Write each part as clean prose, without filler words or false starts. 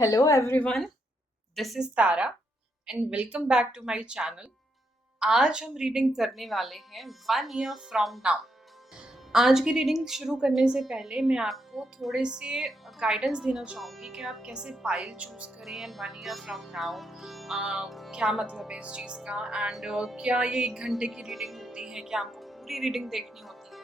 Hello everyone, this is Tara and welcome back to my channel. आज हम reading करने वाले हैं 1 year from now। आज की रीडिंग शुरू करने से पहले मैं आपको थोड़े से गाइडेंस देना चाहूँगी कि आप कैसे पाइल चूज करें एंड 1 year from now। क्या मतलब है इस चीज़ का एंड क्या ये 1 घंटे की रीडिंग होती है, क्या हमको पूरी रीडिंग देखनी होती है,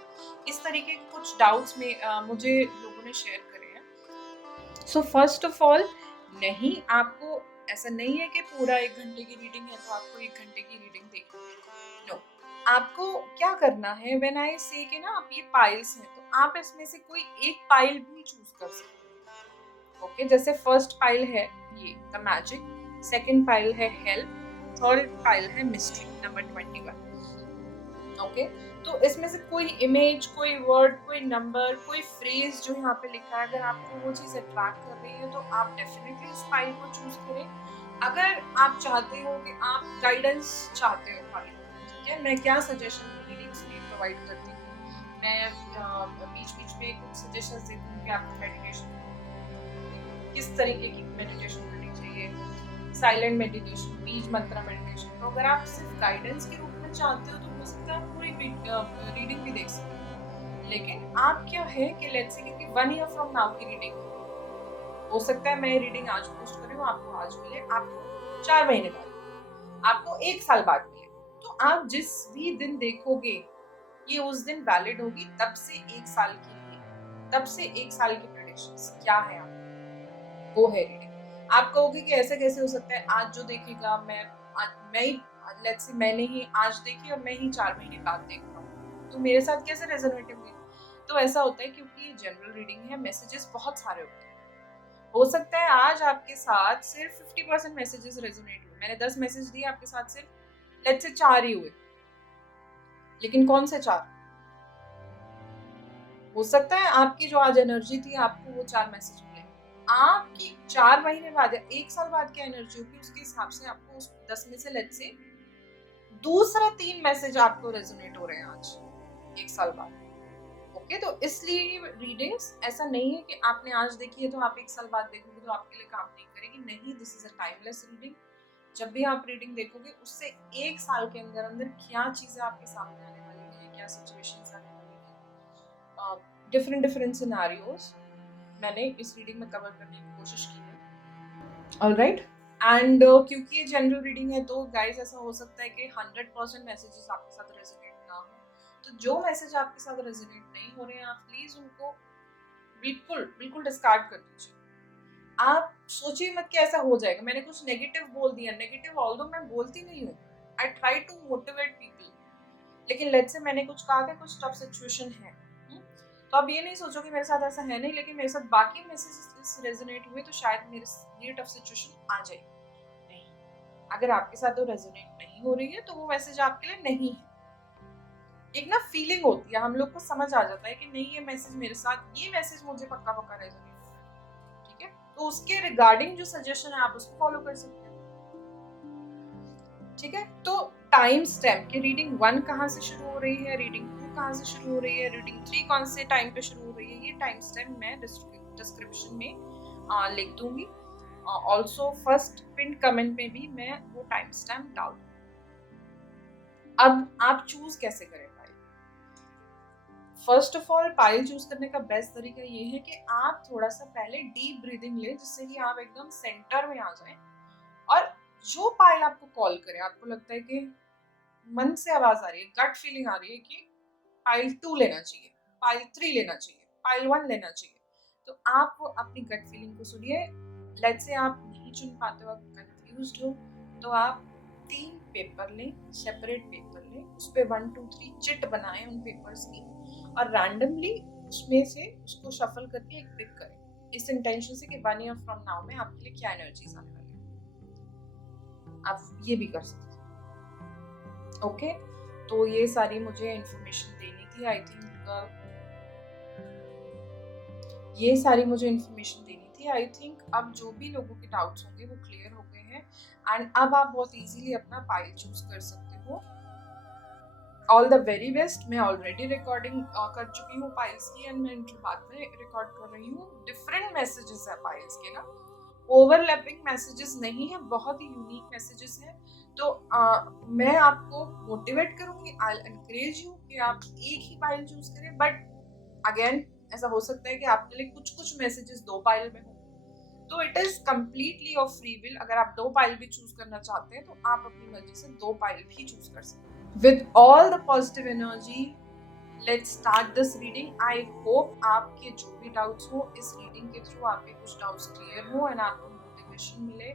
इस तरीके के कुछ डाउट्स में मुझे लोगों ने शेयर करे हैं। सो फर्स्ट ऑफ ऑल, नहीं, आपको ऐसा नहीं है कि पूरा 1 घंटे की रीडिंग है तो आपको 1 घंटे की रीडिंग देखनी है। नो, आपको क्या करना है, व्हेन आई से कि ना आप ये पाइल्स हैं तो आप इसमें से कोई एक पाइल भी चूज कर सकते हैं। ओके, जैसे फर्स्ट पाइल है ये द मैजिक, सेकंड पाइल है हेल्प, थर्ड पाइल है मिस्ट्री नंबर 21। ओके, तो इसमें से कोई इमेज, कोई वर्ड, कोई नंबर, कोई फ्रेज जो यहाँ पे लिखा है, अगर आपको वो चीज अट्रैक्ट कर रही है तो आप डेफिनेटली उस फाइल को चूज करें। अगर आप चाहते हो कि आप गाइडेंस चाहते हो फाइल, ठीक है, मैं क्या सजेशन रीडिंग्स में प्रोवाइड करती हूँ, मैं बीच बीच में कुछ सजेशंस देती हूँ कि आपको मेडिटेशन किस तरीके की मेडिटेशन करनी चाहिए, साइलेंट मेडिटेशन, बीज मंत्रा मेडिटेशन। तो अगर आप सिर्फ गाइडेंस के रूप में चाहते हो तो हो सकता है आप पूरी रीडिंग भी देख सकते हो। लेकिन आप क्या है कि लेट्स से क्योंकि 1 year फ्रॉम नाउ की रीडिंग हो सकता है मैं रीडिंग आज पोस्ट कर रही हूँ, आपको आज मिले, आपको 4 महीने बाद, आपको 1 साल बाद मिले। तो आप जिस भी दिन देखोगे ये उस दिन वैलिड होगी, तब से 1 साल के लिए, तब से 1 साल की प्रेडिक्शंस क्या है आप, वो है रीडिंग। आप कहोगे कि ऐसे कैसे हो सकता है, आज जो देखेगा मैं ही, लेट्स से मैंने ही आज देखी और मैं ही 4 महीने बाद देख रहा हूँ, तो मेरे साथ कैसे रेजोनेट होंगे। तो ऐसा होता है क्योंकि जनरल रीडिंग है, मैसेजेस बहुत सारे होते हैं। हो सकता है आज आपके साथ सिर्फ 50% मैसेजेस रेजोनेट हुए, मैंने 10 मैसेज दिए, आपके साथ सिर्फ लेट्स से 4 ही हुए, लेकिन कौन से 4? हो सकता है आपकी जो आज एनर्जी थी आपको वो 4 मैसेज मिले, आपकी 4 महीने बाद या 1 साल बाद की एनर्जी होगी, उसके हिसाब से आपको उस 10 में से लेट्स से दूसरे 3 मैसेज आपको रेजोनेट हो रहे हैं आज 1 साल बाद। ओके, तो इसलिए रीडिंग्स ऐसा नहीं है कि आपने आज देखी है तो आप 1 साल बाद देखोगे तो आपके लिए काम नहीं करेगी। नहीं, this is a timeless reading. जब भी आप रीडिंग देखोगे उससे 1 साल के अंदर अंदर क्या चीजें आपके सामने आने वाली हैं, क्या सिचुएशंस आने वाली हैं, डिफरेंट डिफरेंट सिनारियोज मैंने इस रीडिंग में कवर करने की कोशिश की है। ऑलराइट, एंड क्योंकि ये जनरल रीडिंग है तो गाइस ऐसा हो सकता है कि 100% मैसेजेस आपके साथ रेजोनेट ना हो। तो जो मैसेज आपके साथ रेजोनेट नहीं हो रहे हैं आप प्लीज उनको बिल्कुल बिल्कुल डिस्कार्ड कर दीजिए। आप सोचिए मत कि ऐसा हो जाएगा, मैंने कुछ नेगेटिव बोल दिया, नेगेटिव ऑल्दो मैं बोलती नहीं हूँ, I try to motivate people, लेकिन लेट्स से मैंने कुछ कहा कि कुछ टफ सिचुएशन है, तो आप ये नहीं सोचो कि मेरे साथ ऐसा है नहीं, लेकिन मेरे साथ बाकी मैसेजेस रेजोनेट हुए तो शायद मेरे ये टफ सिचुएशन आ जाए। नहीं, अगर आपके साथ तो रेजोनेट नहीं हो रही है तो वो मैसेज आपके लिए नहीं है। एक ना फीलिंग होती है, हम लोग को समझ आ जाता है कि नहीं ये मैसेज मेरे साथ, ये मैसेज मुझे पक्का पक्का रेजोनेट हो रहा है, ठीक है, तो उसके रिगार्डिंग जो सजेशन है आप उसको फॉलो कर सकते हैं। ठीक है, तो टाइम स्टैम्प की रीडिंग 1 कहाँ से शुरू हो रही है, रीडिंग 2 कहाँ से शुरू हो रही है, रीडिंग 3 कौन से टाइम पे शुरू हो रही है, ये टाइम स्टैम्प मैं डिस्क्रिप्शन में लिख दूंगी। ऑल्सो फर्स्ट पिन कमेंट में भी मैं वो टाइम स्टैम्प डाल दूंगी। अब आप चूज कैसे करें pile? First of all, pile choose करने का बेस्ट तरीका ये है कि आप थोड़ा सा पहले डीप ब्रीदिंग लें, जिससे कि आप एकदम सेंटर में आ जाएं, और जो पाइल आपको कॉल करे, आपको लगता है कि मन से आवाज आ रही है, गट फीलिंग आ रही है कि पाइल 2 लेना चाहिए, पाइल 3 लेना चाहिए, पाइल 1 लेना चाहिए, तो आप वो अपनी गट फीलिंग को सुनिए। लेट्स से आप नहीं चुन पाते हो, आप कंफ्यूज्ड हो, तो आप 3 पेपर लें, सेपरेट पेपर लें, उस पर 1 2 3 चिट बनाएं उन पेपर्स की, और रैंडमली उसमें से उसको शफल करके एक पिक करें, इस इंटेंशन से कि 1 year फ्रॉम नाउ में आपके लिए क्या एनर्जीज आने वाली है। आप ये भी कर सकते हैं। ओके, तो ये सारी मुझे इंफॉर्मेशन देनी थी, आई थिंक ये सारी मुझे इंफॉर्मेशन देनी थी, आई थिंक अब जो भी लोगों के डाउट्स होंगे वो क्लियर हो गए हैं, एंड अब आप बहुत इजीली अपना पाइल चूज कर सकते हो। All the very best. मैं ऑलरेडी रिकॉर्डिंग कर चुकी हूँ पाइल्स की, एंड मैं इनके बाद में रिकॉर्ड कर रही हूँ। डिफरेंट मैसेजेस है पाइल्स के ना, ओवरलैपिंग मैसेजेस नहीं है, बहुत ही यूनिक मैसेजेस हैं। तो मैं आपको मोटिवेट करूंगी, आई एनकरेज यू कि आप एक ही पाइल चूज करें, बट अगेन ऐसा हो सकता है कि आपके लिए कुछ कुछ मैसेजेस दो पाइल में हो, तो it is completely of free will. अगर आप दो पाइल भी चूज करना चाहते हैं तो आप अपनी मर्जी से दो पाइल भी चूज कर सकते हैं। With all the positive energy, let's start this reading. I hope आपके जो भी डाउट्स हो इस रीडिंग के थ्रू आपके कुछ डाउट्स क्लियर हो एंड आपको मोटिवेशन मिले,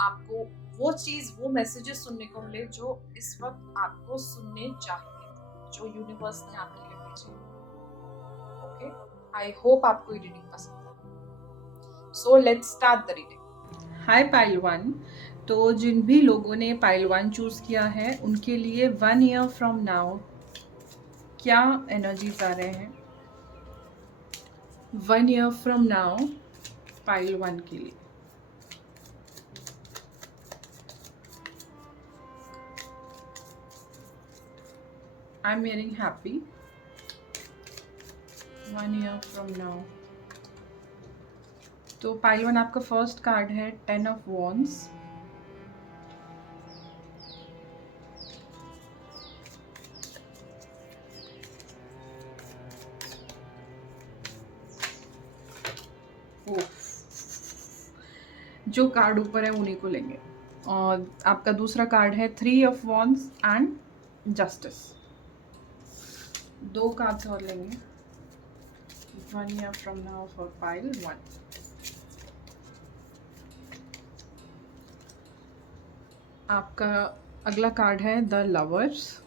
आपको वो चीज, वो मैसेजेस सुनने को मिले जो इस वक्त आपको सुनने चाहिए, जो यूनिवर्स ने आपके लिए भेजे। ओके, आई होप आपको ये रीडिंग पसंद है। So let's start the reading. Hi pile one. तो जिन भी लोगों ने पाइल वन चूज किया है उनके लिए 1 ईयर फ्रॉम नाउ क्या एनर्जीज आ रहे हैं 1 year from now pile one के लिए। I am hearing happy 1 year from now. तो पाइल वन आपका फर्स्ट कार्ड है 10 ऑफ वॉन्ड्स, जो कार्ड ऊपर है उन्हीं को लेंगे। और आपका दूसरा कार्ड है 3 ऑफ वॉन्ड्स एंड जस्टिस। दो कार्ड्स और लेंगे 1 year from now for pile one. आपका अगला कार्ड है the lovers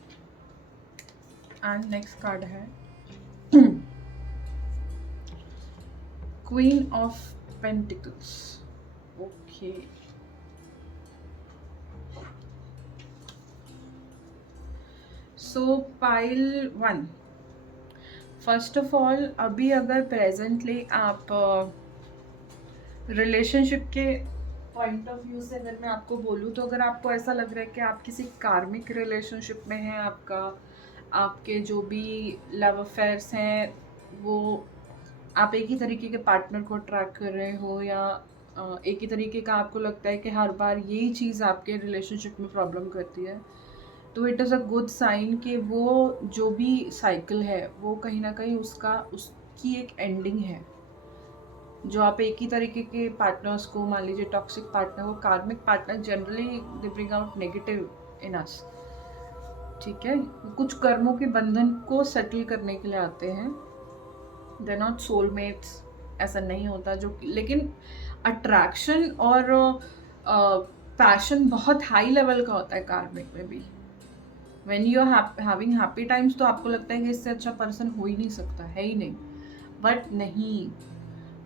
and next card है queen of pentacles. Okay, so pile one, first of all अभी अगर प्रेजेंटली आप रिलेशनशिप के पॉइंट ऑफ व्यू से अगर मैं आपको बोलूँ तो अगर आपको ऐसा लग रहा है कि आप किसी कार्मिक रिलेशनशिप में हैं, आपके जो भी लव अफेयर्स हैं वो आप एक ही तरीके के पार्टनर को ट्रैक कर रहे हो, या एक ही तरीके का आपको लगता है कि हर बार यही चीज़ आपके रिलेशनशिप में प्रॉब्लम करती है, तो it is a good sign कि वो जो भी साइकिल है वो कहीं ना कहीं उसकी एक एंडिंग है। जो आप एक ही तरीके के पार्टनर्स को, मान लीजिए टॉक्सिक पार्टनर को, karmic partner generally they bring out negative in us, ठीक है, कुछ कर्मों के बंधन को सेटल करने के लिए आते हैं, दे आर नॉट सोलमेट्स, ऐसा नहीं होता। जो लेकिन अट्रैक्शन और पैशन बहुत हाई लेवल का होता है कार्मिक में भी। When you are having happy times तो आपको लगता है कि इससे अच्छा पर्सन हो ही नहीं सकता, है ही नहीं, बट नहीं,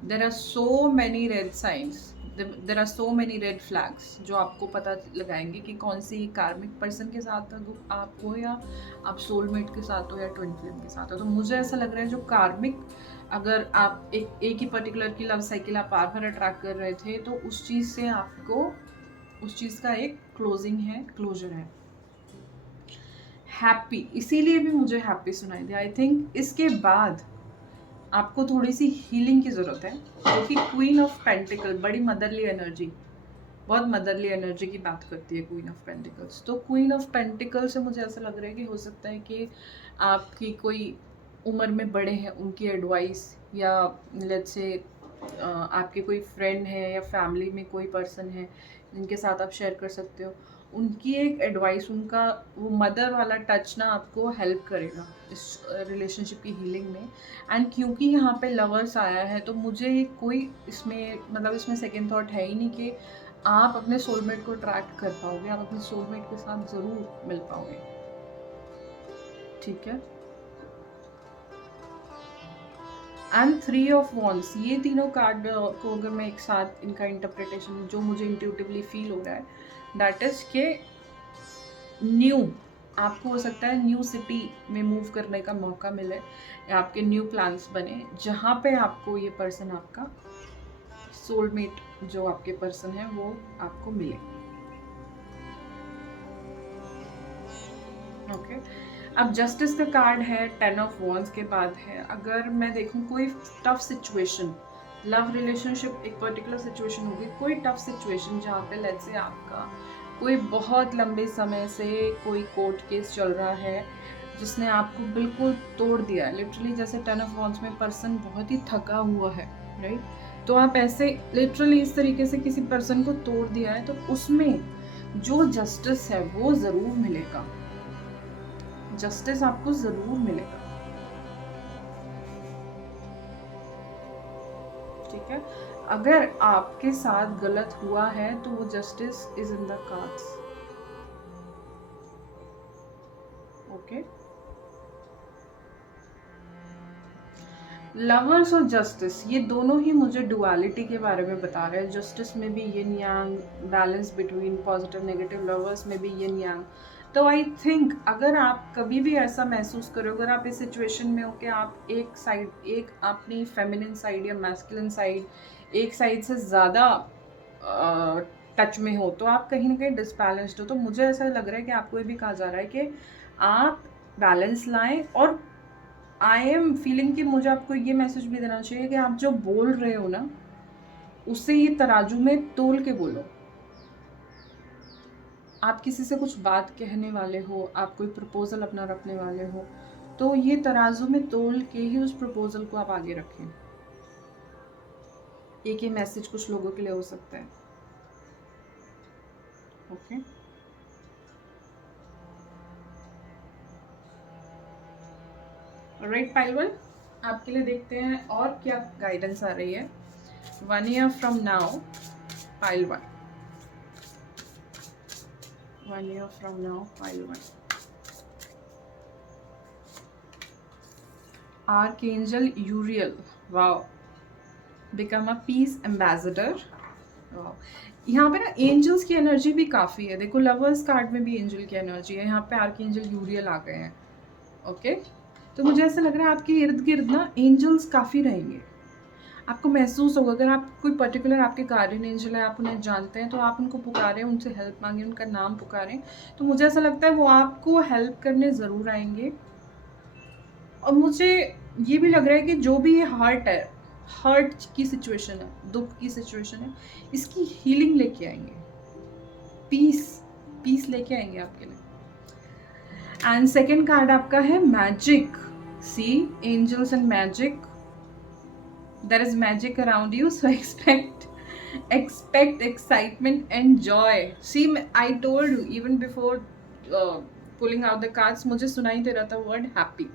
there are so many red signs, there are so many red flags जो आपको पता लगाएंगे कि कौन सी कार्मिक पर्सन के साथ आप हो, या आप सोलमेट के साथ हो, या ट्विन फ्लेम के साथ हो। तो मुझे ऐसा लग रहा है जो कार्मिक, अगर आप एक ही पर्टिकुलर की लव साइकिल आप बार बार अट्रैक्ट कर रहे थे तो उस चीज़ से आपको उस चीज़ का एक क्लोजिंग है, क्लोजर है। हैप्पी, इसीलिए भी मुझे हैप्पी सुनाई दिया। आई थिंक इसके बाद आपको थोड़ी सी हीलिंग की ज़रूरत है, जो कि क्वीन ऑफ पेंटिकल, बड़ी मदरली एनर्जी, बहुत मदरली एनर्जी की बात करती है क्वीन ऑफ पेंटिकल्स। तो क्वीन ऑफ पेंटिकल से मुझे ऐसा लग रहा है कि हो सकता है कि आपकी कोई उम्र में बड़े हैं उनकी एडवाइस, या लेट्स से आपके कोई फ्रेंड है या फैमिली में कोई पर्सन है जिनके साथ आप शेयर कर सकते हो, उनकी एक एडवाइस, उनका वो मदर वाला टच ना आपको हेल्प करेगा इस रिलेशनशिप की हीलिंग में। एंड क्योंकि यहाँ पे लवर्स आया है तो मुझे कोई इसमें मतलब इसमें सेकेंड थॉट है ही नहीं कि आप अपने सोलमेट को अट्रैक्ट कर पाओगे, आप अपने सोलमेट के साथ ज़रूर मिल पाओगे, ठीक है। एंड 3 ऑफ वॉन्ड्स, ये तीनों कार्ड को अगर मैं एक साथ इनका इंटरप्रिटेशन जो मुझे इंट्यूटिवली फील हो रहा है, दैट इज़ के न्यू, आपको हो सकता है न्यू सिटी में मूव करने का मौका मिले, या आपके न्यू प्लान्स बने जहाँ पे आपको ये पर्सन, आपका सोलमेट जो आपके पर्सन है वो आपको मिले। ओके, अब जस्टिस का कार्ड है 10 ऑफ वॉन्ड्स के बाद है, अगर मैं देखूं कोई टफ सिचुएशन लव रिलेशनशिप एक पर्टिकुलर सिचुएशन होगी, कोई टफ सिचुएशन जहाँ पे लेट्स से आपका कोई बहुत लंबे समय से कोई कोर्ट केस चल रहा है जिसने आपको बिल्कुल तोड़ दिया है, लिटरली जैसे 10 ऑफ वॉन्ड्स में पर्सन बहुत ही थका हुआ है, राइट? तो आप ऐसे लिटरली इस तरीके से किसी पर्सन को तोड़ दिया है, तो उसमें जो जस्टिस है वो ज़रूर मिलेगा, जस्टिस आपको ज़रूर मिलेगा, ठीक है? अगर आपके साथ गलत हुआ है तो वो justice is in the cards, okay? Lovers और जस्टिस ये दोनों ही मुझे डुअलिटी के बारे में बता रहे हैं। जस्टिस में भी yin yang, balance between positive negative, lovers में भी यिन यांग। तो आई थिंक अगर आप कभी भी ऐसा महसूस करो, अगर आप इस सिचुएशन में हो कि आप एक साइड, एक अपनी फेमिनिन साइड या मैस्कुलिन साइड, एक साइड से ज़्यादा टच में हो, तो आप कहीं ना कहीं डिसबैलेंस्ड हो। तो मुझे ऐसा लग रहा है कि आपको ये भी कहा जा रहा है कि आप बैलेंस लाएं, और आई एम फीलिंग कि मुझे आपको ये मैसेज भी देना चाहिए कि आप जो बोल रहे हो ना, उससे ये तराजू में तोल के बोलो। आप किसी से कुछ बात कहने वाले हो, आप कोई प्रपोजल अपना रखने वाले हो, तो ये तराजू में तोल के ही उस प्रपोजल को आप आगे रखें। एक ही मैसेज कुछ लोगों के लिए हो सकता है, ओके? राइट पाइल, आपके लिए देखते हैं और क्या गाइडेंस आ रही है 1 year from now, pile 1, 1 year from now, pile 1. Archangel Uriel, wow, become a peace ambassador. wow. यहाँ पे ना एंजल्स की एनर्जी भी काफ़ी है, देखो लवर्स कार्ड में भी एंजल की एनर्जी है, यहाँ पे आर्कएंजल यूरियल आ गए हैं, ओके? तो मुझे ऐसा लग रहा है आपके इर्द गिर्द ना एंजल्स काफ़ी रहेंगे, आपको महसूस होगा। अगर आप कोई पर्टिकुलर आपके गार्डियन एंजल है, आप उन्हें जानते हैं, तो आप उनको पुकारें, उनसे हेल्प मांगें, उनका नाम पुकारें, तो मुझे ऐसा लगता है वो आपको हेल्प करने ज़रूर आएंगे। और मुझे ये भी लग रहा है कि जो भी ये हर्ट है, हर्ट की सिचुएशन है, दुख की सिचुएशन है, इसकी हीलिंग लेके आएंगे, पीस, पीस लेके आएंगे आपके लिए। एंड सेकेंड कार्ड आपका है magic, see angels and magic, there is magic around you, so expect excitement and joy. See, I told you even before pulling out the cards, मुझे सुनाई दे रहा था word happy.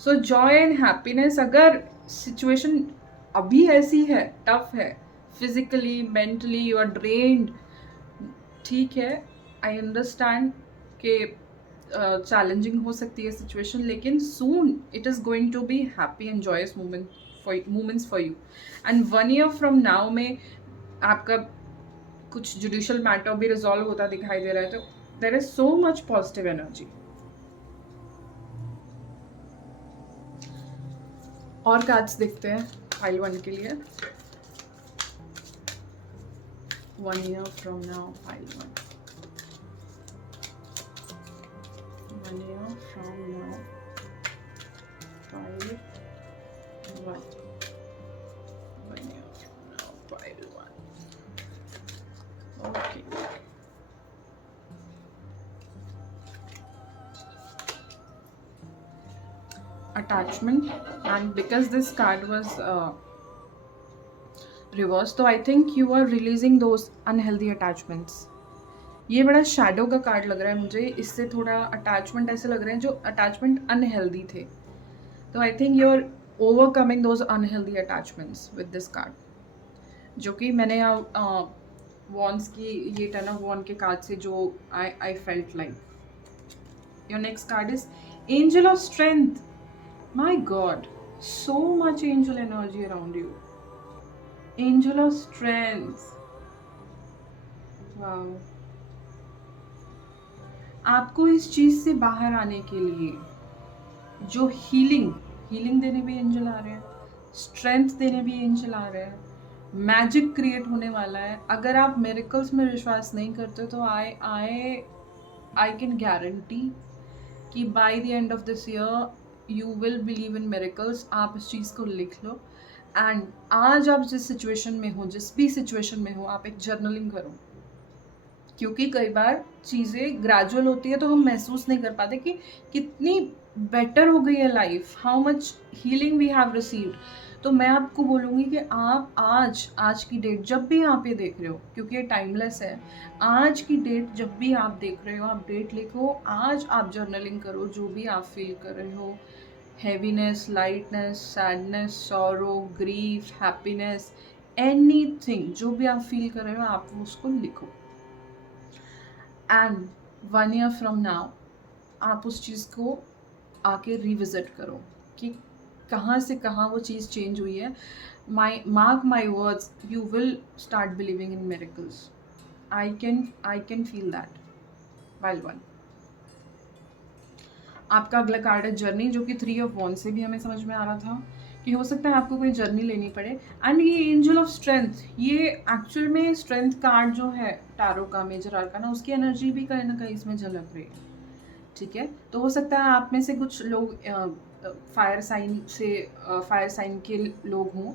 So joy and happiness. अगर situation अभी ऐसी है, tough है, physically mentally you are drained, ठीक है, आई अंडरस्टैंड कि चैलेंजिंग हो सकती है सिचुएशन, लेकिन soon it is going to be happy and joyous moments for you. And 1 year from now में आपका कुछ जुडिशियल मैटर भी रिजॉल्व होता दिखाई दे रहा है, तो there is so much positive energy. और कार्ड्स देखते हैं पाइल 1 के लिए 1 year from now, pile 1, 1 year from now, pile 1, 1 year from now, pile 1, okay. Attachment, and because this card was reversed, तो I think you are releasing those unhealthy attachments. ये बड़ा shadow का card लग रहा है मुझे, इससे थोड़ा अटैचमेंट ऐसे लग रहे हैं जो अटैचमेंट अनहेल्दी थे, तो I think you are overcoming those unhealthy attachments with this card, जो कि मैंने वॉन्स की ये 10 ऑफ वॉन्ड के कार्ड से जो I felt like. Your next card is angel of strength. My God, so much angel energy around you, angel of strength, wow. आपको इस चीज़ से बाहर आने के लिए जो हीलिंग देने भी एंजल आ रहे हैं, स्ट्रेंथ देने भी एंजल आ रहे हैं, मैजिक क्रिएट होने वाला है। अगर आप मिरेकल्स में विश्वास नहीं करते तो आई कैन गारंटी कि by the end of this year you will believe in miracles. आप इस चीज़ को लिख लो एंड आज आप जिस सिचुएशन में हो, जिस भी सिचुएशन में हो, आप एक जर्नलिंग करो, क्योंकि कई बार चीज़ें ग्रेजुअल होती है तो हम महसूस नहीं कर पाते कि कितनी बेटर हो गई है life, how much healing we have received. तो मैं आपको बोलूँगी कि आप आज की डेट जब भी आप ये देख रहे हो, क्योंकि ये टाइमलेस है, आज की डेट जब भी आप देख रहे हो, आप डेट लिखो, आज आप जर्नलिंग करो जो भी आप फील कर रहे हो, heaviness, lightness, sadness, sorrow, grief, happiness, anything जो भी आप फील कर रहे हो, आप उसको लिखो। एंड 1 year फ्रॉम नाउ आप उस चीज़ को आके रिविज़िट करो कि कहाँ से कहाँ वो चीज़ चेंज हुई है। Mark my words, you will start believing in miracles. I can feel that while one. आपका अगला कार्ड है जर्नी, जो कि 3 of Wands से भी हमें समझ में आ रहा था कि हो सकता है आपको कोई जर्नी लेनी पड़े। एंड ये एंजल ऑफ स्ट्रेंथ, ये एक्चुअल में स्ट्रेंथ कार्ड जो है टारो का, मेजर आर्काना, उसकी एनर्जी भी कहीं ना कहीं इसमें झलक रही है। ठीक है, तो हो सकता है आप में से कुछ लोग फायर साइन के लोग हों,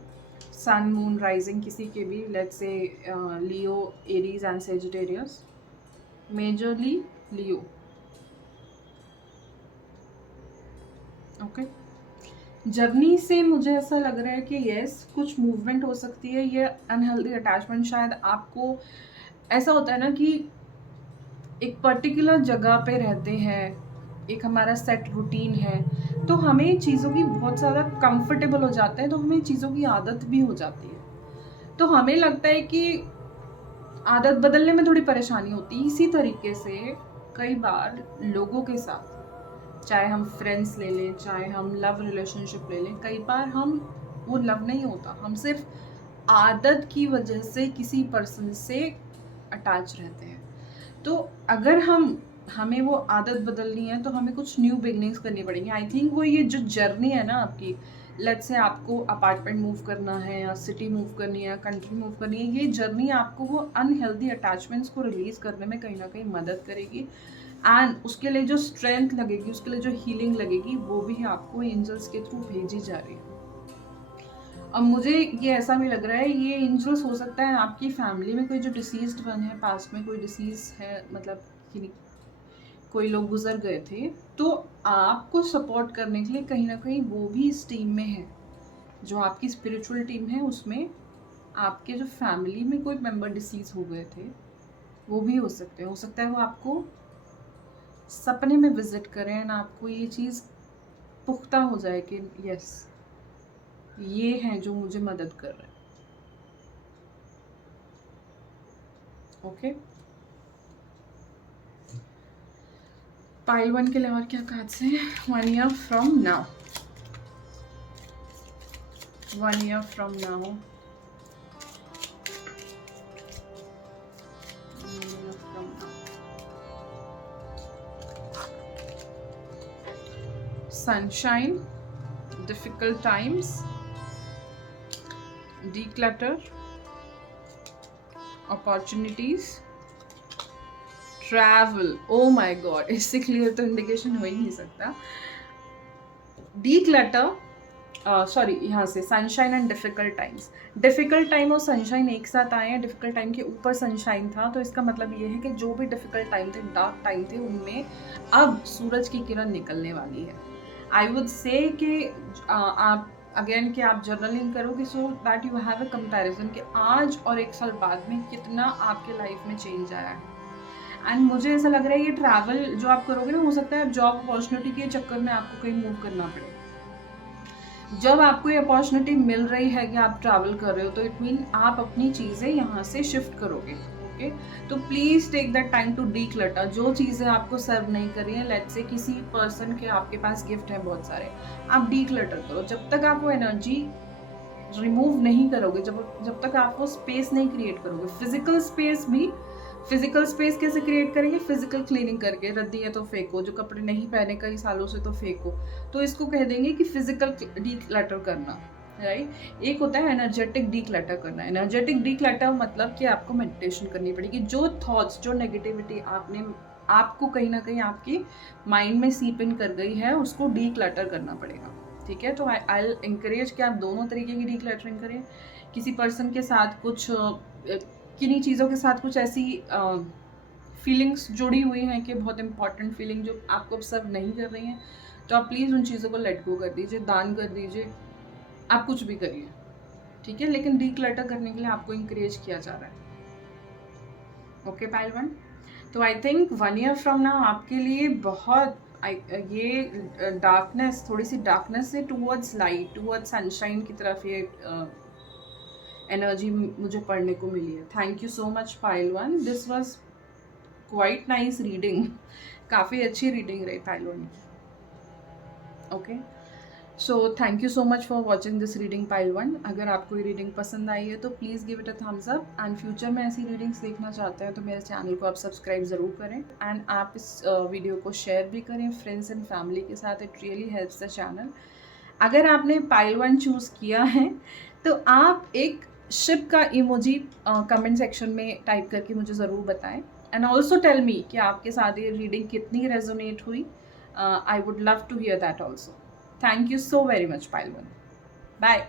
सन मून राइजिंग किसी के भी, let's say Leo, Aries and Sagittarius, majorly Leo. Okay, journey से मुझे ऐसा लग रहा है कि यस, कुछ मूवमेंट हो सकती है। ये अनहेल्दी अटैचमेंट, शायद आपको ऐसा होता है ना कि एक पर्टिकुलर जगह पे रहते हैं, एक हमारा सेट रूटीन है, तो हमें चीज़ों की बहुत ज़्यादा कंफर्टेबल हो जाते हैं, तो हमें चीज़ों की आदत भी हो जाती है। तो हमें लगता है कि आदत बदलने में थोड़ी परेशानी होती है। इसी तरीके से कई बार लोगों के साथ, चाहे हम फ्रेंड्स ले लें, चाहे हम लव रिलेशनशिप ले लें, कई बार हम वो लव नहीं होता, हम सिर्फ आदत की वजह से किसी पर्सन से अटैच रहते हैं। तो अगर हमें वो आदत बदलनी है तो हमें कुछ न्यू बिगनिंग्स करनी पड़ेंगी। आई थिंक वो ये जो जर्नी है ना आपकी, लेट्स से आपको अपार्टमेंट मूव करना है या सिटी मूव करनी है, कंट्री मूव करनी है, ये जर्नी आपको वो अनहेल्दी अटैचमेंट्स को रिलीज करने में कहीं ना कहीं मदद करेगी। एंड उसके लिए जो स्ट्रेंथ लगेगी, उसके लिए जो हीलिंग लगेगी, वो भी आपको एंजल्स के थ्रू भेजी जा रही है। अब मुझे ये ऐसा भी लग रहा है, ये एंजल्स हो सकता है आपकी फैमिली में कोई जो डिसीज्ड वन है, पास्ट में कोई डिसीज है, मतलब कि कोई लोग गुजर गए थे, तो आपको सपोर्ट करने के लिए कहीं ना कहीं वो भी इस टीम में है, जो आपकी स्पिरिचुअल टीम है, उसमें आपके जो फैमिली में कोई मेंबर डिसीज हो गए थे, वो भी हो सकता है वो आपको सपने में विजिट करें एंड आपको ये चीज़ पुख्ता हो जाए कि यस, ये हैं जो मुझे मदद कर रहे हैं। ओके, पाइल 1 के लिए और क्या कार्ड्स हैं? 1 year from now, 1 year from now, sunshine, difficult times, declutter, opportunities, travel। oh my god, इससे क्लियर तो इंडिकेशन हो ही नहीं सकता। declutter, सॉरी, यहाँ से sunshine and difficult times. Difficult time और सनशाइन एक साथ आए हैं, डिफिकल्ट टाइम के ऊपर सनशाइन था, तो इसका मतलब ये है कि जो भी डिफिकल्ट टाइम थे, डार्क टाइम थे, उनमें अब सूरज की किरण निकलने वाली है। आई वुड से कि आप अगेन कि आप जर्नलिंग करोगे, so that you have a comparison कि आज और 1 साल बाद में कितना आपके लाइफ में चेंज आया है। एंड मुझे ऐसा लग रहा है ये ट्रैवल जो आप करोगे ना, हो सकता है जॉब अपॉर्चुनिटी के चक्कर में आपको कहीं मूव करना पड़े। जब आपको ये अपॉर्चुनिटी मिल रही है कि आप ट्रैवल कर रहे हो, तो इट मीन आप अपनी चीज़ें यहाँ से शिफ्ट करोगे। ओके, तो please take that time to declutter. जो चीज़ें आपको सर्व नहीं कर रही हैं, लेट्स से किसी पर्सन के आपके पास गिफ्ट है बहुत सारे, आप डी क्लटर करो। जब तक आप वो एनर्जी रिमूव नहीं करोगे, जब तक आप वो स्पेस नहीं क्रिएट करोगे, फिजिकल स्पेस कैसे क्रिएट करेंगे? फिजिकल क्लीनिंग करके, रद्दी है तो फेंको, जो कपड़े नहीं पहने कई सालों से तो फेंको, तो इसको कह देंगे कि फिजिकल डीक्लटर करना, राइट। एक होता है एनर्जेटिक डीक्लटर करना। एनर्जेटिक डीक्लटर मतलब कि आपको मेडिटेशन करनी पड़ेगी, जो थॉट्स, जो नेगेटिविटी आपको कहीं ना कहीं आपकी माइंड में सीप इन कर गई है, उसको डीक्लटर करना पड़ेगा। ठीक है, तो आई इंकरेज कि आप दोनों तरीके की डिक्लटरिंग करें। किसी पर्सन के साथ कुछ किन्हीं चीज़ों के साथ कुछ ऐसी फीलिंग्स जुड़ी हुई हैं कि बहुत इंपॉर्टेंट फीलिंग जो आपको सर्व नहीं कर रही हैं, तो आप प्लीज़ उन चीज़ों को लेट गो कर दीजिए, दान कर दीजिए, आप कुछ भी करिए, ठीक है, लेकिन डीक्लटर करने के लिए आपको इंकरेज किया जा रहा है। ओके पाइल 1, तो I think 1 year from now आपके लिए बहुत ये डार्कनेस, थोड़ी सी डार्कनेस से टूवर्ड्स लाइट, टूवर्ड्स सनशाइन की तरफ ये एनर्जी मुझे पढ़ने को मिली है। Thank you so much pile 1, this was quite nice reading, काफ़ी अच्छी रीडिंग रही pile 1। Okay, so thank you so much for watching this reading pile 1। अगर आपको ये रीडिंग पसंद आई है तो please give it a thumbs up, and future में ऐसी रीडिंग्स देखना चाहते हैं तो मेरे चैनल को आप सब्सक्राइब ज़रूर करें, एंड आप इस वीडियो को शेयर भी करें फ्रेंड्स एंड फैमिली के साथ, it really helps the channel. अगर आपने पाइल 1 चूज़ किया है तो आप एक शिप का इमोजी कमेंट सेक्शन में टाइप करके मुझे ज़रूर बताएं, एंड ऑल्सो टेल मी कि आपके साथ ये रीडिंग कितनी रेजोनेट हुई। I would love to hear that also. Thank you so very much pile 1, bye.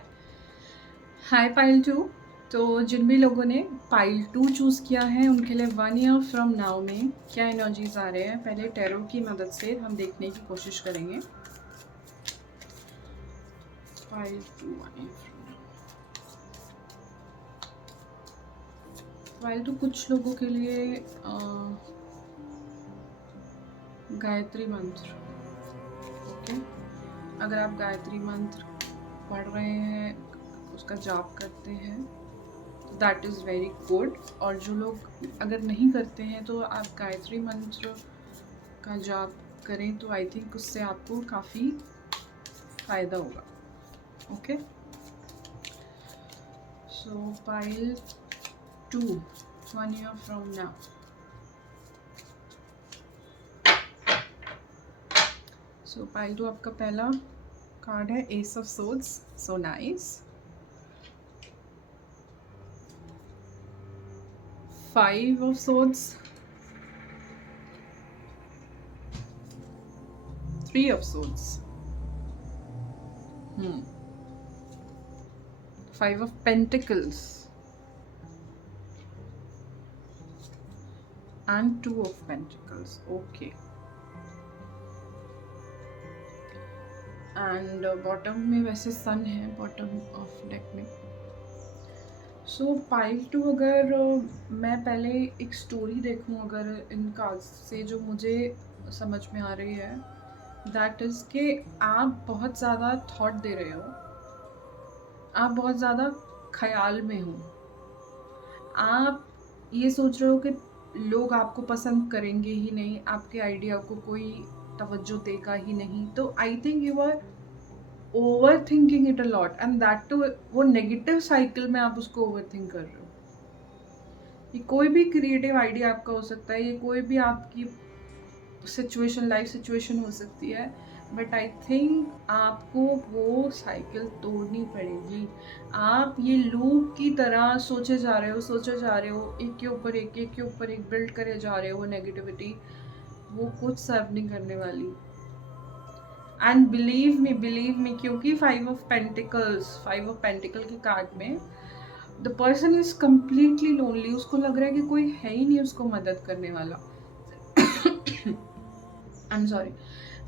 Hi pile 2, तो जिन भी लोगों ने पाइल 2 चूज़ किया है उनके लिए 1 ईयर फ्रॉम नाउ में क्या एनर्जीज आ रहे हैं, पहले टैरो की मदद से हम देखने की कोशिश करेंगे। पाइल 2 1 ईयर फ्रॉम पाइल 2 कुछ लोगों के लिए गायत्री मंत्र। ओके, अगर आप गायत्री मंत्र पढ़ रहे हैं, उसका जाप करते हैं, दैट इज़ वेरी गुड। और जो लोग अगर नहीं करते हैं तो आप गायत्री मंत्र का जाप करें, तो आई थिंक उससे आपको काफ़ी फ़ायदा होगा। Okay, so pile 2 1 year from now. So pile 2 आपका पहला कार्ड है S of swords, so nice. 5 of swords, 3 of swords, 5 of pentacles, and 2 of pentacles. Okay, and bottom में वैसे सन है बॉटम ऑफ डेक में। सो पाइल 2, अगर मैं पहले एक स्टोरी देखूं अगर इन कार्ड्स से, जो मुझे समझ में आ रही है, दैट इज़ कि आप बहुत ज़्यादा थॉट दे रहे हो, आप बहुत ज़्यादा ख्याल में हो, आप ये सोच रहे हो कि लोग आपको पसंद करेंगे ही नहीं, आपके आइडिया को कोई तवज्जो देगा ही नहीं, तो I think you are overthinking it a lot, and that too वो नेगेटिव साइकिल में आप उसको ओवर थिंक कर रहे हो। ये कोई भी क्रिएटिव आइडिया आपका हो सकता है, ये कोई भी आपकी सिचुएशन, लाइफ सिचुएशन हो सकती है, बट आई थिंक आपको वो साइकिल तोड़नी पड़ेगी। आप ये लूप की तरह सोचे जा रहे हो, एक के ऊपर एक बिल्ड करे जा रहे हो, वो नेगेटिविटी वो कुछ सर्व नहीं करने वाली। एंड बिलीव मी, क्योंकि 5 ऑफ पेंटिकल के कार्ड में the person is completely lonely, उसको लग रहा है कि कोई है ही नहीं उसको मदद करने वाला। I am sorry.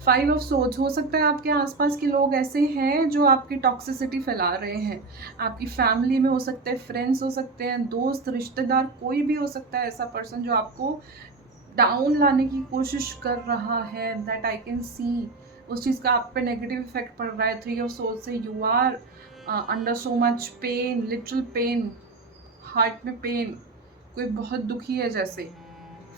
5 of swords, हो सकता है आपके आसपास के लोग ऐसे हैं जो आपकी टॉक्सिसिटी फैला रहे हैं, आपकी फैमिली में हो सकते हैं, फ्रेंड्स हो सकते हैं, दोस्त, रिश्तेदार, कोई भी हो सकता है ऐसा पर्सन जो आपको डाउन लाने की कोशिश कर रहा है, दैट आई कैन सी। उस चीज़ का आप पे नेगेटिव इफेक्ट पड़ रहा है। 3 ऑफ सोर्ड्स से you are under so much pain, literal pain, heart में पेन, कोई बहुत दुखी है जैसे।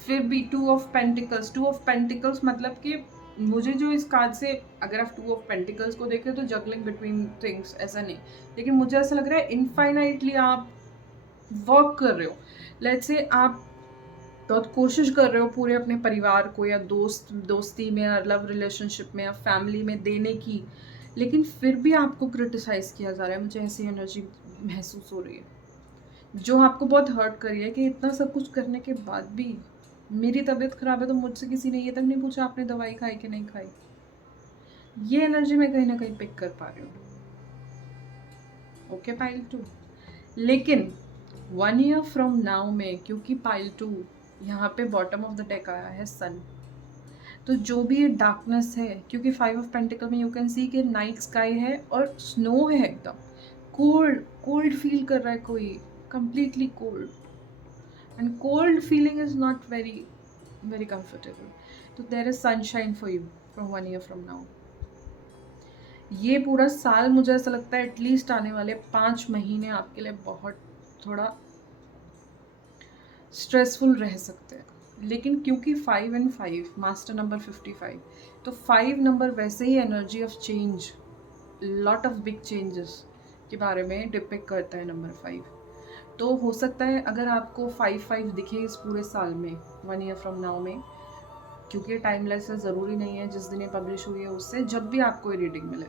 फिर भी 2 ऑफ पेंटिकल्स मतलब कि मुझे जो इस कार्ड से, अगर आप 2 ऑफ पेंटिकल्स को देखें तो जगलिंग बिटवीन थिंग्स ऐसा नहीं, लेकिन मुझे ऐसा लग रहा है इनफाइनाइटली आप वर्क कर रहे हो। लेट्स से आप बहुत कोशिश कर रहे हो पूरे अपने परिवार को या दोस्ती में या लव रिलेशनशिप में या फैमिली में देने की, लेकिन फिर भी आपको क्रिटिसाइज़ किया जा रहा है। मुझे ऐसी एनर्जी महसूस हो रही है जो आपको बहुत हर्ट कर रही है कि इतना सब कुछ करने के बाद भी मेरी तबीयत ख़राब है तो मुझसे किसी ने ये तक नहीं पूछा आपने दवाई खाई कि नहीं खाई। ये एनर्जी मैं कहीं ना कहीं पिक कर पा रही हूँ। ओके पाइल 2, लेकिन 1 ईयर फ्रॉम नाउ में, क्योंकि पाइल 2 यहाँ पे बॉटम ऑफ द डेक आया है सन, तो जो भी ये डार्कनेस है, क्योंकि 5 ऑफ पेंटिकल में यू कैन सी कि नाइट स्काई है और स्नो है, एकदम कोल्ड कोल्ड फील कर रहा है कोई, completely cold, and cold feeling is not very very comfortable. तो there is sunshine for you from 1 year from now. ये पूरा साल मुझे ऐसा लगता है एटलीस्ट आने वाले 5 महीने आपके लिए बहुत थोड़ा स्ट्रेसफुल रह सकते हैं, लेकिन क्योंकि 5 एंड 5 मास्टर नंबर 55, तो 5 नंबर वैसे ही energy of change, lot of big changes के बारे में डिपिक्ट करता है नंबर 5। तो हो सकता है अगर आपको 5 दिखे इस पूरे साल में 1 ईयर फ्रॉम नाउ में, क्योंकि टाइमलेस है, ज़रूरी नहीं है जिस दिन ये पब्लिश हुई है उससे, जब भी आपको ये रीडिंग मिले,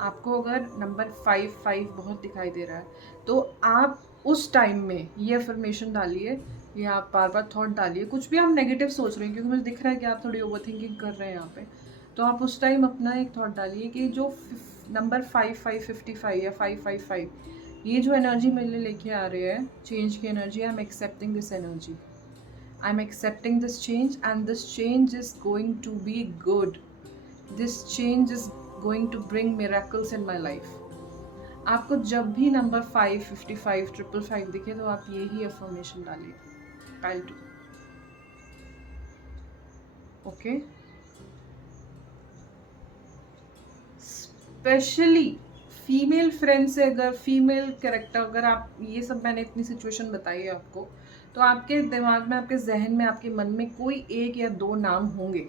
आपको अगर नंबर 5 बहुत दिखाई दे रहा है, तो आप उस टाइम में ये अफर्मेशन डालिए या आप बार बार थॉट डालिए, कुछ भी आप नेगेटिव सोच रहे हैं, क्योंकि मुझे दिख रहा है कि आप थोड़ी ओवर थिंकिंग कर रहे हैं यहाँ पे, तो आप उस टाइम अपना एक थॉट डालिए कि जो नंबर 55 या 555, ये जो एनर्जी मेरे लिए लेके आ रही है, चेंज की energy, I am accepting this energy, I'm accepting this change, and this change is going to be good. This change is going to bring miracles in my life. आपको जब भी नंबर 555 555 दिखे, तो आप यही अफर्मेशन डालिए, pile 2। Okay, specially female friend से, अगर फीमेल कैरेक्टर, अगर आप ये सब मैंने इतनी सिचुएशन बताई है आपको, तो आपके दिमाग में, आपके जहन में, आपके मन में कोई 1 या 2 नाम होंगे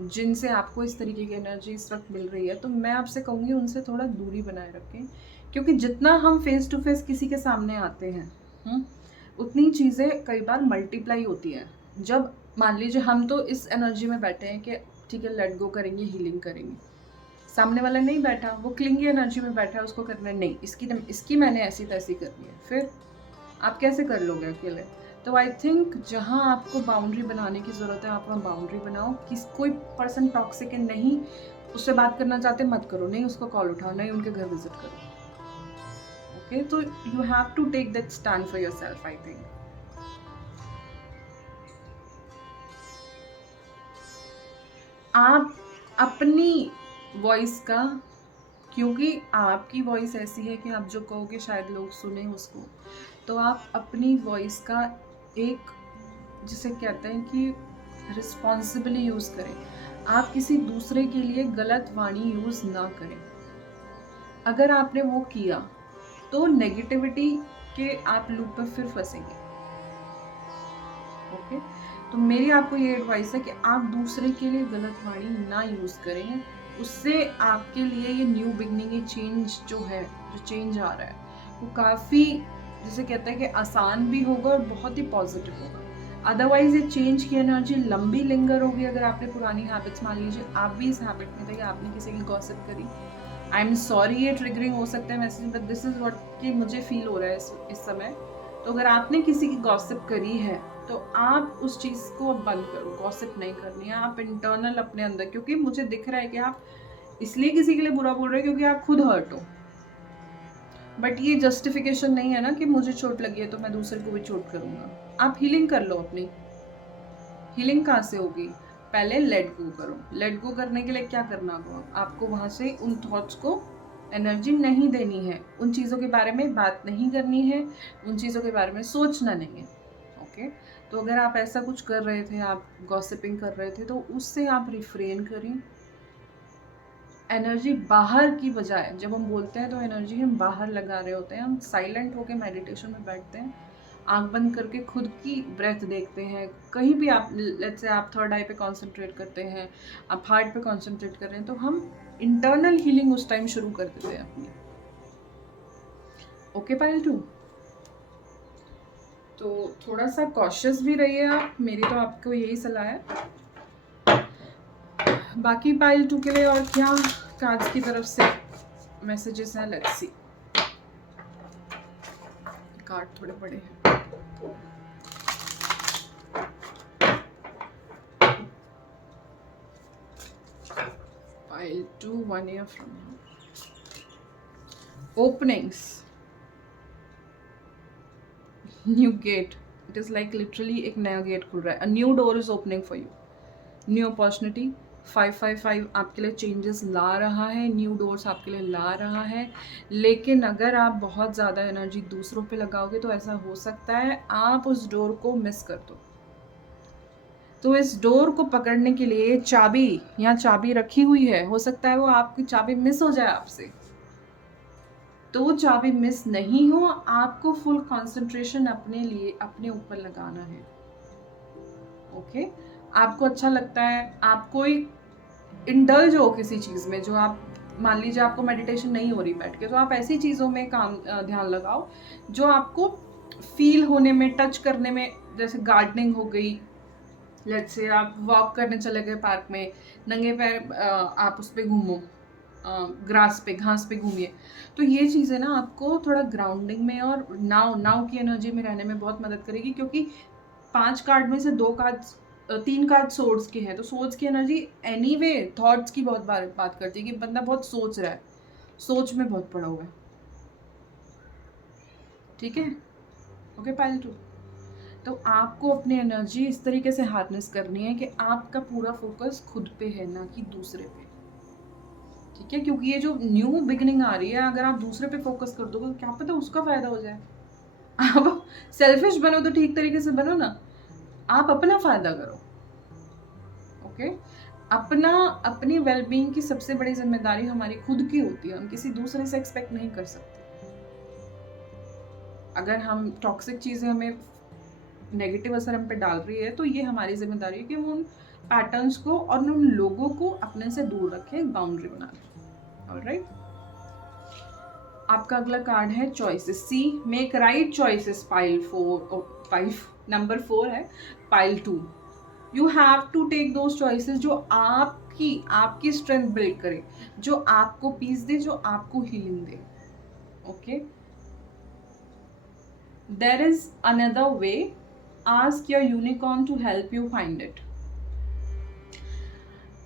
जिनसे आपको इस तरीके की एनर्जी इस वक्त मिल रही है। तो मैं आपसे कहूँगी उनसे थोड़ा दूरी बनाए रखें, क्योंकि जितना हम फेस टू फेस किसी के सामने आते हैं, उतनी चीज़ें कई बार मल्टीप्लाई होती हैं। जब मान लीजिए हम तो इस एनर्जी में बैठे हैं कि ठीक है लेट गो करेंगे, हीलिंग करेंगे, सामने वाला नहीं बैठा, वो क्लिंगी एनर्जी में बैठा है, उसको करना नहीं, इसकी मैंने ऐसी तैसी करनी है, फिर आप कैसे कर लोगे अकेले? तो आई थिंक जहाँ आपको बाउंड्री बनाने की ज़रूरत है, आप वहाँ बाउंड्री बनाओ। कोई पर्सन टॉक्सिक है, नहीं उससे बात करना चाहते मत करो, नहीं उसको कॉल उठाओ, नहीं उनके घर विजिट करो। ओके, तो you have to take that stand for yourself. I think आप अपनी वॉइस का, क्योंकि आपकी वॉइस ऐसी है कि आप जो कहोगे शायद लोग सुने उसको, तो आप अपनी वॉइस का एक, जिसे कहते हैं कि रिस्पॉन्सिबली यूज़ करें। आप किसी दूसरे के लिए गलत वाणी यूज़ ना करें। अगर आपने वो किया तो नेगेटिविटी के आप लूप पर फिर फंसेंगे। ओके, तो मेरी आपको ये एडवाइस है कि आप दूसरे के लिए गलत वाणी ना यूज़ करें। उससे आपके लिए ये न्यू बिगनिंग, ये चेंज जो है, जो चेंज आ रहा है, वो काफ़ी, जिसे कहते हैं कि आसान भी होगा और बहुत ही पॉजिटिव होगा। अदरवाइज ये चेंज की एनर्जी लंबी लिंगर होगी। अगर आपने पुरानी हैबिट्स, मान लीजिए आप भी इस हैबिट में थे कि आपने किसी की गॉसिप करी, आई एम सॉरी ये ट्रिगरिंग हो सकता है message, but this is what कि मुझे फील हो रहा है इस समय। तो अगर आपने किसी की गॉसिप करी है, तो आप उस चीज़ को अब बंद करो, गॉसिप नहीं करनी है। आप इंटरनल अपने अंदर, क्योंकि मुझे दिख रहा है कि आप इसलिए किसी के लिए बुरा बोल रहे हो क्योंकि आप खुद हर्ट हो, बट ये जस्टिफिकेशन नहीं है ना कि मुझे चोट लगी है तो मैं दूसरे को भी चोट करूँगा। आप हीलिंग कर लो अपनी। हीलिंग कहाँ से होगी? पहले लेट गो करो। लेट गो करने के लिए क्या करना होगा? आपको वहाँ से उन थॉट्स को एनर्जी नहीं देनी है, उन चीज़ों के बारे में बात नहीं करनी है, उन चीज़ों के बारे में सोचना नहीं है। ओके, तो अगर आप ऐसा कुछ कर रहे थे, आप गॉसिपिंग कर रहे थे, तो उससे आप रिफ्रेन करें। एनर्जी बाहर की बजाय, जब हम बोलते हैं तो एनर्जी हम बाहर लगा रहे होते हैं। हम साइलेंट होकर मेडिटेशन में बैठते हैं, आंख बंद करके खुद की ब्रेथ देखते हैं। कहीं भी आप, लेट्स से आप थर्ड आई पे कंसंट्रेट करते हैं, आप हार्ट पे कंसंट्रेट कर रहे हैं, तो हम इंटरनल हीलिंग उस टाइम शुरू कर देते हैं अपनी। ओके पाइल 2, तो थोड़ा सा कॉशियस भी रहिए आप, मेरी तो आपको यही सलाह है। बाकी पाइल 2 के लिए और क्या कार्ड्स की तरफ से मैसेजेस हैं, लेट्स सी। कार्ड थोड़े बड़े हैं। Pile to 1 year from now. Openings, new gate. It is like literally एक नया गेट खुल रहा है. A new door is opening for you. New opportunity. 555 आपके लिए चेंजेस ला रहा है, न्यू डोर्स आपके लिए ला रहा है. लेकिन अगर आप बहुत ज़्यादा एनर्जी दूसरों पे लगाओगे तो ऐसा हो सकता है आप उस डोर को मिस कर दो. तो इस डोर को पकड़ने के लिए चाबी, यहाँ चाबी रखी हुई है, हो सकता है वो आपकी चाबी मिस हो जाए आपसे. तो चाबी मिस नहीं हो, आपको फुल कंसंट्रेशन अपने लिए अपने ऊपर लगाना है. ओके आपको अच्छा लगता है, आप कोई इंडल्ज हो किसी चीज़ में, जो आप मान लीजिए आपको मेडिटेशन नहीं हो रही बैठ के, तो आप ऐसी चीज़ों में ध्यान लगाओ जो आपको फील होने में, टच करने में, जैसे गार्डनिंग हो गई. लेट्स से आप वॉक करने चले गए पार्क में, नंगे पैर आप उस पर घूमो, घास पे घूमिए. तो ये चीज़ें ना आपको थोड़ा ग्राउंडिंग में और नाउ की एनर्जी में रहने में बहुत मदद करेगी. क्योंकि 5 कार्ड में से 2 कार्ड 3 कार्ड सोर्स के हैं. तो सोर्स की एनर्जी एनीवे थॉट्स की बहुत बात करती है कि बंदा बहुत सोच रहा है, सोच में बहुत पड़ा हुआ है. ठीक है. ओके पायल 2. तो आपको अपनी एनर्जी इस तरीके से हार्नेस करनी है कि आपका पूरा फोकस खुद पे है, ना कि दूसरे पे. ठीक है. क्योंकि ये जो न्यू बिगिनिंग आ रही है, अगर आप दूसरे पे फोकस कर दोगे तो क्या पता उसका फायदा हो जाए. आप सेल्फिश बनो तो ठीक तरीके से बनो ना, आप अपना फायदा करो. ओके अपनी वेलबींग की सबसे बड़ी जिम्मेदारी हमारी खुद की होती है. हम किसी दूसरे से एक्सपेक्ट नहीं कर सकते. अगर हम टॉक्सिक चीज़ें हमें नेगेटिव असर हम पे डाल रही है, तो ये हमारी जिम्मेदारी है कि हम उन पैटर्न्स को और उन लोगों को अपने से दूर रखें, बाउंड्री बना लें. ऑलराइट. आपका अगला कार्ड है choices. See make right choices. Pile number 4 है. Pile 2. You have to take those choices जो आपकी स्ट्रेंथ बिल्ड करे, जो आपको पीस दे, जो आपको हीलिंग दे. Okay there is another way. Ask your unicorn to help you find it.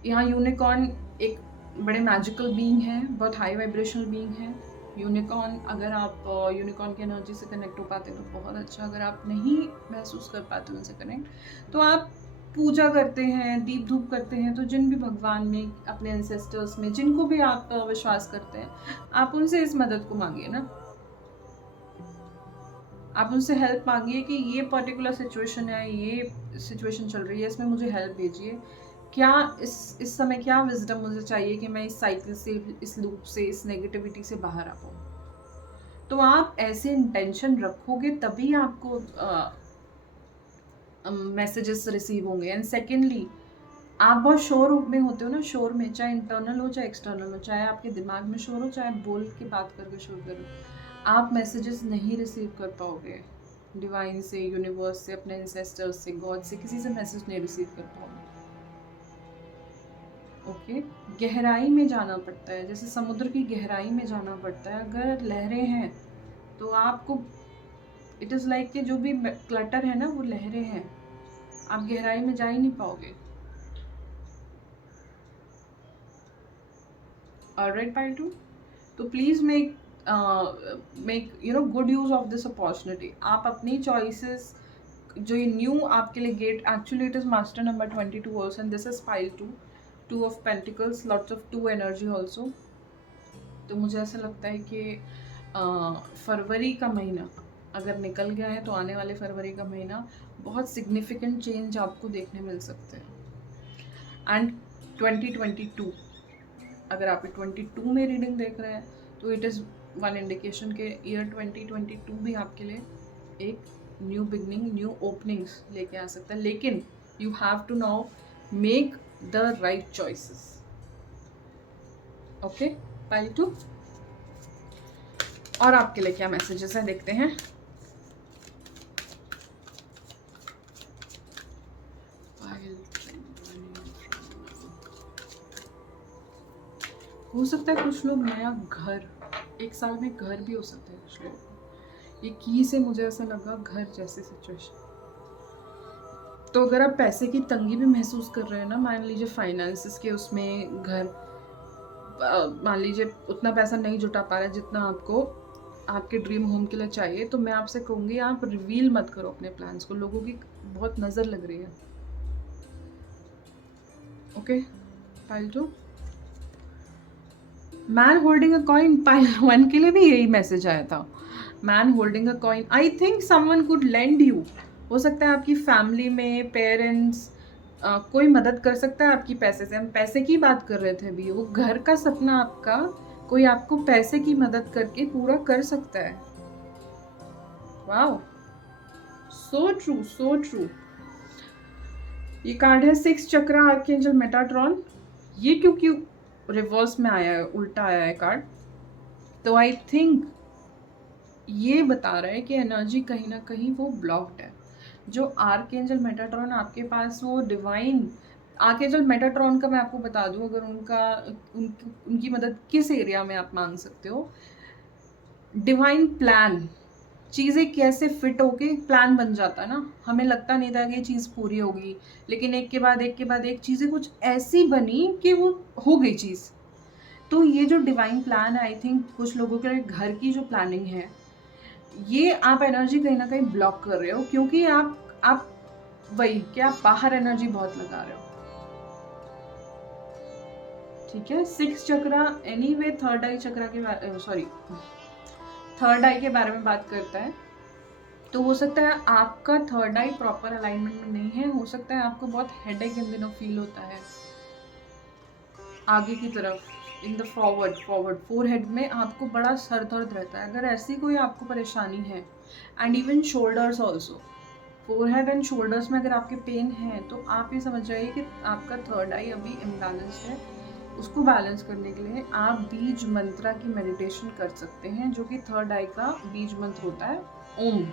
यहाँ यूनिकॉर्न एक बड़े मैजिकल बीइंग है, बहुत हाई वाइब्रेशनल बीइंग है. यूनिकॉर्न, अगर आप यूनिकॉर्न की एनर्जी से कनेक्ट हो पाते हैं तो बहुत अच्छा. अगर आप नहीं महसूस कर पाते उनसे कनेक्ट, तो आप पूजा करते हैं, दीप धूप करते हैं, तो जिन भी भगवान में, अपने एंसेस्टर्स में, जिनको भी आप विश्वास करते हैं, आप उनसे इस मदद को मांगिए ना. आप उनसे हेल्प मांगिए कि ये पर्टिकुलर सिचुएशन है, ये सिचुएशन चल रही है, इसमें मुझे हेल्प भेजिए. क्या इस समय क्या विजडम मुझे चाहिए कि मैं इस साइकिल से, इस लूप से, इस नेगेटिविटी से बाहर आ पाऊँ. तो आप ऐसे इंटेंशन रखोगे तभी आपको मैसेजेस रिसीव होंगे. एंड सेकेंडली, आप बहुत शोर में होते हो ना, शोर में, चाहे इंटरनल हो चाहे एक्सटर्नल हो, चाहे आपके दिमाग में शोर हो चाहे बोल के बात करके शोर करो, आप मैसेजेस नहीं रिसीव कर पाओगे डिवाइन से, यूनिवर्स से, अपने एंसेस्टर्स से, गॉड से. किसी से मैसेज नहीं रिसीव कर पाओगे. ओके गहराई में जाना पड़ता है, जैसे समुद्र की गहराई में जाना पड़ता है. अगर लहरें हैं तो आपको, इट इज़ लाइक कि जो भी क्लटर है ना, वो लहरें हैं, आप गहराई में जा ही नहीं पाओगे. Alright pile 2. तो please make good use of this opportunity. आप अपनी चॉइसेस, जो ये न्यू आपके लिए gate, actually it is master number 22 also, and this is pile 2. 2 of pentacles, lots of 2 energy also. तो मुझे ऐसा लगता है कि फरवरी का महीना अगर निकल गया है, तो आने वाले फरवरी का महीना बहुत सिग्निफिकेंट चेंज आपको देखने मिल सकते हैं. एंड 2022, अगर आप 22 में रीडिंग देख रहे हैं, तो इट इज़ वन इंडिकेशन के ईयर 2022 भी आपके लिए एक न्यू बिगनिंग, न्यू ओपनिंग्स लेके आ सकता है. लेकिन you have to now make the right choices. Okay pile 2. और आपके लिए क्या मैसेजेस हैं देखते हैं. हो सकता है कुछ लोग नया घर, एक साल में घर भी हो सकता है कुछ लोग. ये की से मुझे ऐसा लगा घर जैसे सिचुएशन. तो अगर आप पैसे की तंगी भी महसूस कर रहे हैं ना, मान लीजिए फाइनेंसेस के उसमें, घर, मान लीजिए उतना पैसा नहीं जुटा पा रहे जितना आपको आपके ड्रीम होम के लिए चाहिए, तो मैं आपसे कहूँगी आप रिवील मत करो अपने प्लान्स को, लोगों की बहुत नज़र लग रही है। Okay, pile 2, man holding a coin. Pile 1 के लिए भी यही मैसेज आया था, man holding a coin. I think someone could lend you, हो सकता है आपकी फैमिली में पेरेंट्स कोई मदद कर सकता है आपकी पैसे से। हम पैसे की बात कर रहे थे अभी, वो घर का सपना आपका कोई आपको पैसे की मदद करके पूरा कर सकता है। Wow, so true, so true. ये कार्ड है 6 चक्रा आर्कएंजल मेटाट्रॉन। ये क्यों रिवर्स में आया है, उल्टा आया है कार्ड, तो आई थिंक ये बता रहा है कि एनर्जी कहीं ना कहीं वो ब्लॉक्ड है। जो आर्कएंजल मेटाट्रॉन आपके पास, वो डिवाइन आर्कएंजल मेटाट्रॉन का मैं आपको बता दूं, अगर उनकी मदद किस एरिया में आप मांग सकते हो। डिवाइन प्लान, चीज़ें कैसे फिट होके प्लान बन जाता है ना, हमें लगता नहीं था कि ये चीज़ पूरी होगी, लेकिन एक के बाद एक चीज़ें कुछ ऐसी बनी कि वो हो गई चीज़। तो ये जो डिवाइन प्लान है, आई थिंक कुछ लोगों के लिए घर की जो प्लानिंग है, ये आप एनर्जी कहीं ना कहीं ब्लॉक कर रहे हो, क्योंकि आप वही कि आप बाहर एनर्जी बहुत लगा रहे हो। ठीक है, 6 चक्रा एनीवे थर्ड आई चक्रा के सॉरी थर्ड आई के बारे में बात करता है। तो हो सकता है आपका थर्ड आई प्रॉपर अलाइनमेंट में नहीं है, हो सकता है आपको बहुत हेडेक इन दिनों फील होता है आगे की तरफ, इन द फॉरवर्ड फोरहेड में आपको बड़ा सर दर्द रहता है। अगर ऐसी कोई आपको परेशानी है, and even shoulders also, forehead and shoulders में अगर आपके पेन है, तो आप ये समझ जाइए कि आपका थर्ड आई अभी इम्बैलेंस्ड है। उसको बैलेंस करने के लिए आप बीज मंत्रा की मेडिटेशन कर सकते हैं, जो कि थर्ड आई का बीज मंत्र होता है ओम।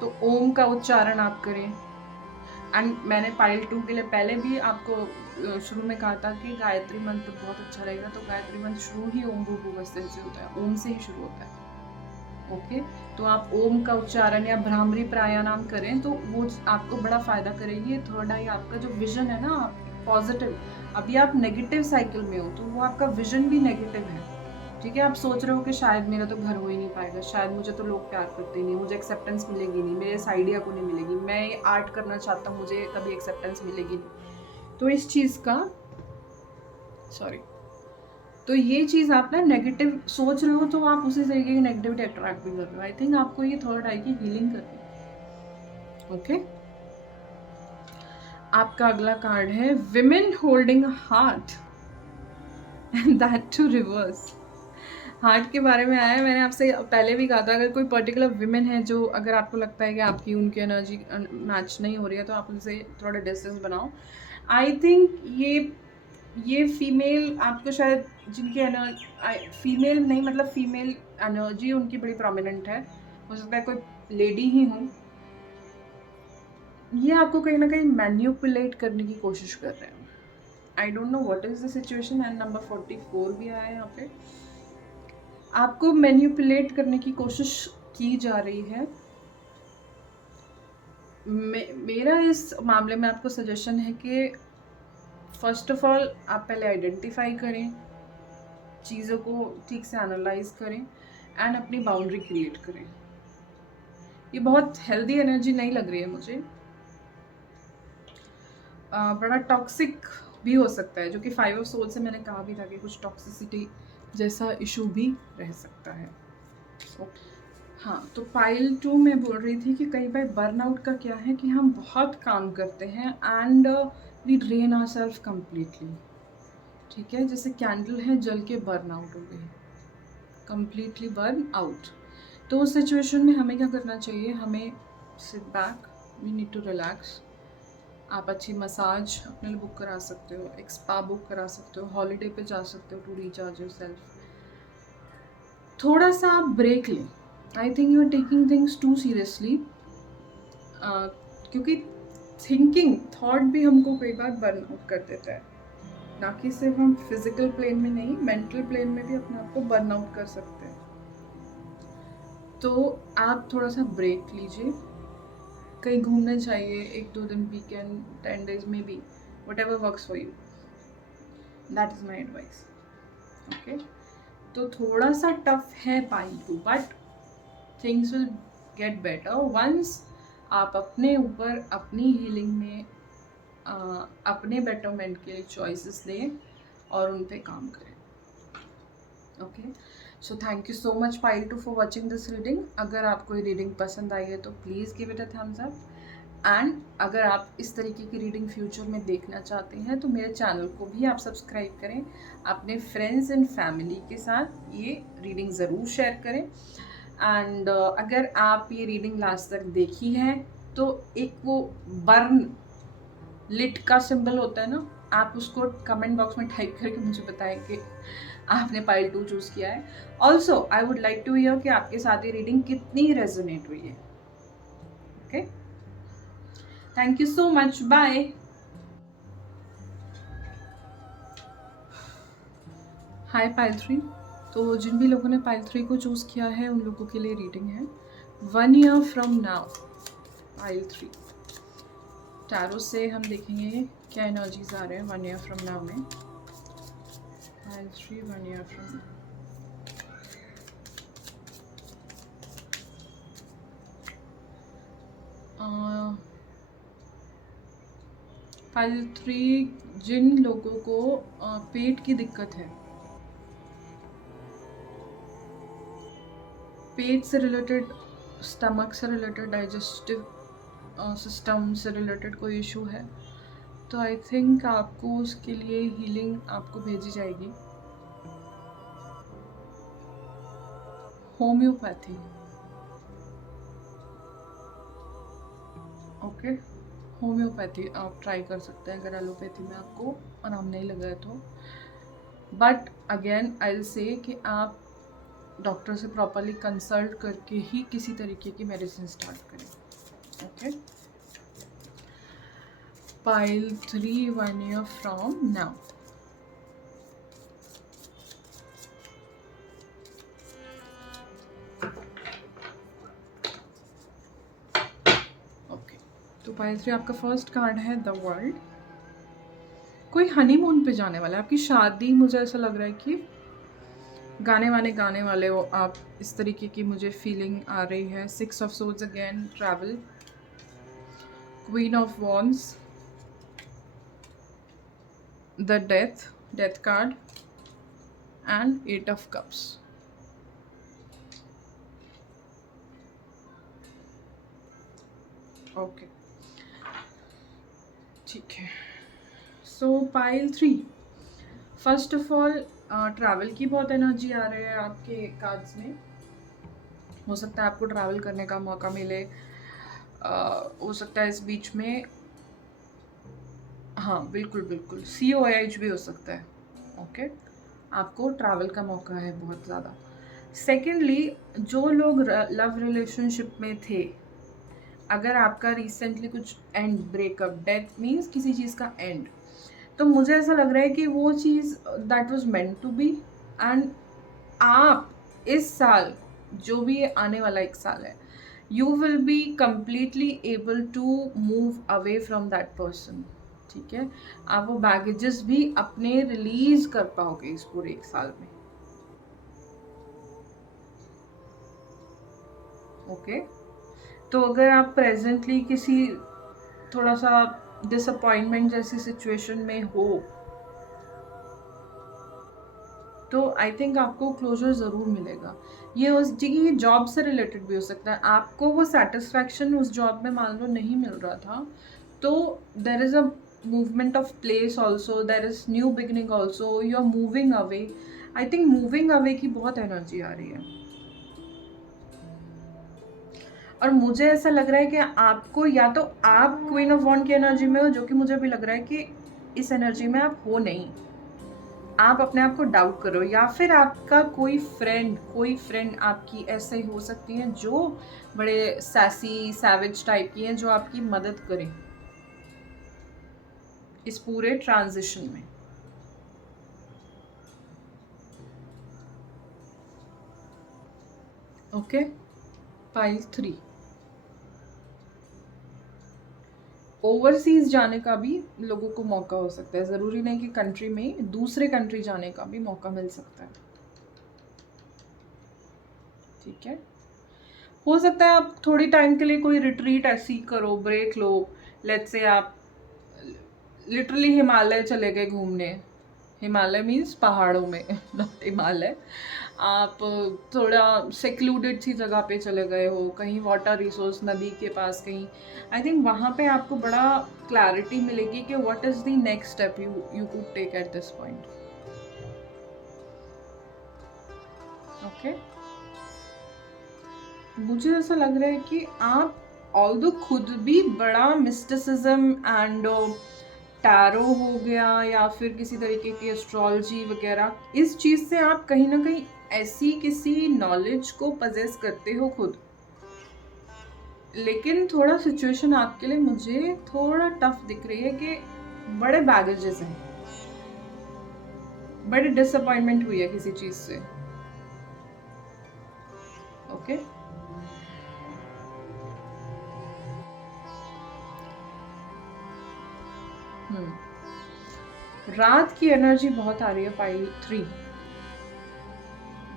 तो ओम का उच्चारण आप करें। एंड मैंने पाइल 2 के लिए पहले भी आपको शुरू में कहा था कि गायत्री मंत्र बहुत अच्छा रहेगा, तो गायत्री मंत्र शुरू ही ओम भूर्भुवस्सुः से होता है, ओम से ही शुरू होता है। ओके, तो आप ओम का उच्चारण या भ्रामरी प्राणायाम करें तो वो आपको बड़ा फायदा करेगी। थर्ड आई आपका जो विजन है ना पॉजिटिव, अभी आप नेगेटिव साइकिल में हो, तो वो आपका विजन भी नेगेटिव है। ठीक है, आप सोच रहे हो कि शायद मेरा तो घर हो ही नहीं पाएगा, शायद मुझे तो लोग प्यार करते ही नहीं, मुझे एक्सेप्टेंस मिलेगी नहीं, मेरे इस आइडिया को नहीं मिलेगी, मैं ये आर्ट करना चाहता हूँ, मुझे कभी एक्सेप्टेंस मिलेगी नहीं। तो इस चीज़ का तो ये चीज़ आप ना नेगेटिव सोच रहे हो, तो आप उसी तरीके की नेगेटिविटी अट्रैक्ट भी कर रहे हो। आई थिंक आपको ये थर्ड आई की हीलिंग करनी है। ओके, आपका अगला कार्ड है women holding heart, and that too reverse. Heart के बारे में आया है, मैंने आपसे पहले भी कहा था, अगर कोई पर्टिकुलर विमेन है जो अगर आपको लगता है कि आपकी उनकी एनर्जी मैच नहीं हो रही है, तो आप उनसे थोड़ा डिस्टेंस बनाओ। आई थिंक ये फीमेल आपको शायद जिनकी फीमेल नहीं, मतलब फीमेल एनर्जी उनकी बड़ी प्रोमिनेंट है, हो सकता है कोई लेडी ही हो, ये आपको कहीं ना कहीं मैन्युपुलेट करने की कोशिश कर रहे हैं। I don't know what is the situation. And number 44 भी आया है यहाँ पे, आपको मैन्युपुलेट करने की कोशिश की जा रही है। मेरा इस मामले में आपको सजेशन है कि फर्स्ट ऑफ ऑल आप पहले आइडेंटिफाई करें, चीज़ों को ठीक से एनालाइज करें एंड अपनी बाउंड्री क्रिएट करें। ये बहुत हेल्दी एनर्जी नहीं लग रही है मुझे, बड़ा टॉक्सिक भी हो सकता है, जो कि 5 ऑफ सोल से मैंने कहा भी था कि कुछ टॉक्सिसिटी जैसा इशू भी रह सकता है। हाँ, तो पाइल 2 में बोल रही थी कि कई बार बर्नआउट का क्या है कि हम बहुत काम करते हैं and we drain ourselves completely. ठीक है, जैसे कैंडल है जल के बर्न आउट हो गई, कंप्लीटली बर्न आउट। तो उस सिचुएशन में हमें क्या करना चाहिए, हमें sit back, we need to relax. आप अच्छी मसाज अपने लिए बुक करा सकते हो, एक स्पा बुक करा सकते हो, हॉलीडे पे जा सकते हो टू रिचार्ज योरसेल्फ। थोड़ा सा आप ब्रेक लें। I think you are taking things too seriously, क्योंकि थिंकिंग थॉट भी हमको कई बार बर्न आउट कर देता है, ना कि सिर्फ हम फिजिकल प्लेन में नहीं, मेंटल प्लेन में भी अपने आप को बर्न आउट कर सकते हैं। तो आप थोड़ा सा ब्रेक लीजिए, कहीं घूमने चाहिए, 1-2 दिन वीकेंड, 10 days में भी, whatever works for you. That is my advice. Okay, तो थोड़ा सा टफ है pile 2, but things will get better once आप अपने ऊपर अपनी हीलिंग में अपने बेटरमेंट के लिए चॉइसेस लें और उन पे काम करें। Okay, so thank you so much pile 2 for watching this reading. अगर आपको ये रीडिंग पसंद आई है तो please give it a thumbs up, and अगर आप इस तरीके की रीडिंग फ्यूचर में देखना चाहते हैं तो मेरे चैनल को भी आप सब्सक्राइब करें, अपने फ्रेंड्स एंड फैमिली के साथ ये रीडिंग ज़रूर शेयर करें। एंड अगर आप ये रीडिंग लास्ट तक देखी है तो एक वो बर्न लिट का सिंबल होता है ना, आप उसको कमेंट बॉक्स में टाइप करके मुझे बताएं कि आपने पाइल 2 चूज़ किया है। Also I would like to hear कि आपके साथ ये रीडिंग कितनी रेजोनेट हुई है। Okay, thank you so much, bye. Hi pile 3। तो जिन भी लोगों ने पाइल 3 को चूज़ किया है उन लोगों के लिए रीडिंग है 1 year from now. Pile 3 tarot से हम देखेंगे क्या एनर्जीज आ रहे हैं 1 ईयर फ्रॉम नाउ में। Pile 3 1 year from now. Pile 3 जिन लोगों को पेट की दिक्कत है, पेट से रिलेटेड, स्टमक से रिलेटेड, डाइजेस्टिव सिस्टम से रिलेटेड कोई इशू है तो आई थिंक आपको उसके लिए हीलिंग आपको भेजी जाएगी होम्योपैथी। ओके, होम्योपैथी आप ट्राई कर सकते हैं अगर एलोपैथी में आपको आराम नहीं लगा है तो। But again I will say कि आप डॉक्टर से प्रॉपरली कंसल्ट करके ही किसी तरीके की मेडिसिन स्टार्ट करें। Okay, pile 3 1 year from now. Okay, तो पाइल 3 आपका फर्स्ट कार्ड है द वर्ल्ड। कोई हनीमून पे जाने वाला है, आपकी शादी, मुझे ऐसा लग रहा है कि गाने वाले हो आप, इस तरीके की मुझे फीलिंग आ रही है। 6 of swords again, travel, queen of wands, the death card and 8 of cups. Okay, ठीक है। सो pile 3, first of all travel की बहुत एनर्जी आ रही है आपके कार्ड्स में। हो सकता है आपको ट्रैवल करने का मौका मिले, हो सकता है इस बीच में, हाँ बिल्कुल बिल्कुल, COH भी हो सकता है। ओके, आपको ट्रैवल का मौका है बहुत ज़्यादा। सेकेंडली, जो लोग लव रिलेशनशिप में थे, अगर आपका रिसेंटली कुछ एंड, ब्रेकअप, डेथ मीन्स किसी चीज़ का एंड, तो मुझे ऐसा लग रहा है कि वो चीज़ that was meant to be, and आप इस साल, जो भी ये आने वाला एक साल है, you will be completely able to move away from that person. ठीक है, आप वो बैगेजेस भी अपने रिलीज कर पाओगे इस पूरे एक साल में। ओके, तो अगर आप प्रेजेंटली किसी थोड़ा सा डिसअपॉइंटमेंट जैसी सिचुएशन में हो तो आई थिंक आपको क्लोजर ज़रूर मिलेगा। ये उस ये जॉब से रिलेटेड भी हो सकता है, आपको वो सेटिस्फैक्शन उस जॉब में मान लो नहीं मिल रहा था, तो there is a movement of place also, there is new beginning also, you are moving away. I think moving away की बहुत एनर्जी आ रही है, और मुझे ऐसा लग रहा है कि आपको, या तो आप क्वीन ऑफ वॉन्ड की एनर्जी में हो, जो कि मुझे अभी लग रहा है कि इस एनर्जी में आप हो नहीं, आप अपने आप को डाउट करो, या फिर आपका कोई फ्रेंड आपकी ऐसे हो सकती हैं जो बड़े सैसी सैवेज टाइप की हैं, जो आपकी मदद करें इस पूरे ट्रांजिशन में। ओके, पाइल 3, ओवरसीज जाने का भी लोगों को मौका हो सकता है, ज़रूरी नहीं कि कंट्री में, दूसरे कंट्री जाने का भी मौका मिल सकता है। ठीक है, हो सकता है आप थोड़ी टाइम के लिए कोई रिट्रीट ऐसी करो, ब्रेक लो। लेट्स से आप लिटरली हिमालय चले गए घूमने, हिमालय मीन्स पहाड़ों में नॉट हिमालय। आप थोड़ा सेक्लूडेड सी जगह पे चले गए हो, कहीं वाटर रिसोर्स नदी के पास कहीं, आई थिंक वहाँ पे आपको बड़ा क्लैरिटी मिलेगी कि what is the next step you could take at this point. Okay, मुझे ऐसा लग रहा है कि आप ऑल्दो खुद भी बड़ा मिस्टिसिज्म एंड टैरो हो गया या फिर किसी तरीके की एस्ट्रोलॉजी वगैरह, इस चीज़ से आप कहीं ना कहीं ऐसी किसी नॉलेज को पजेस करते हो खुद, लेकिन थोड़ा सिचुएशन आपके लिए मुझे थोड़ा टफ दिख रही है कि बड़े बैगेजेस हैं, बड़ी डिसअपॉइंटमेंट हुई है किसी चीज़ से। ओके, रात की एनर्जी बहुत आ रही है पाइल 3,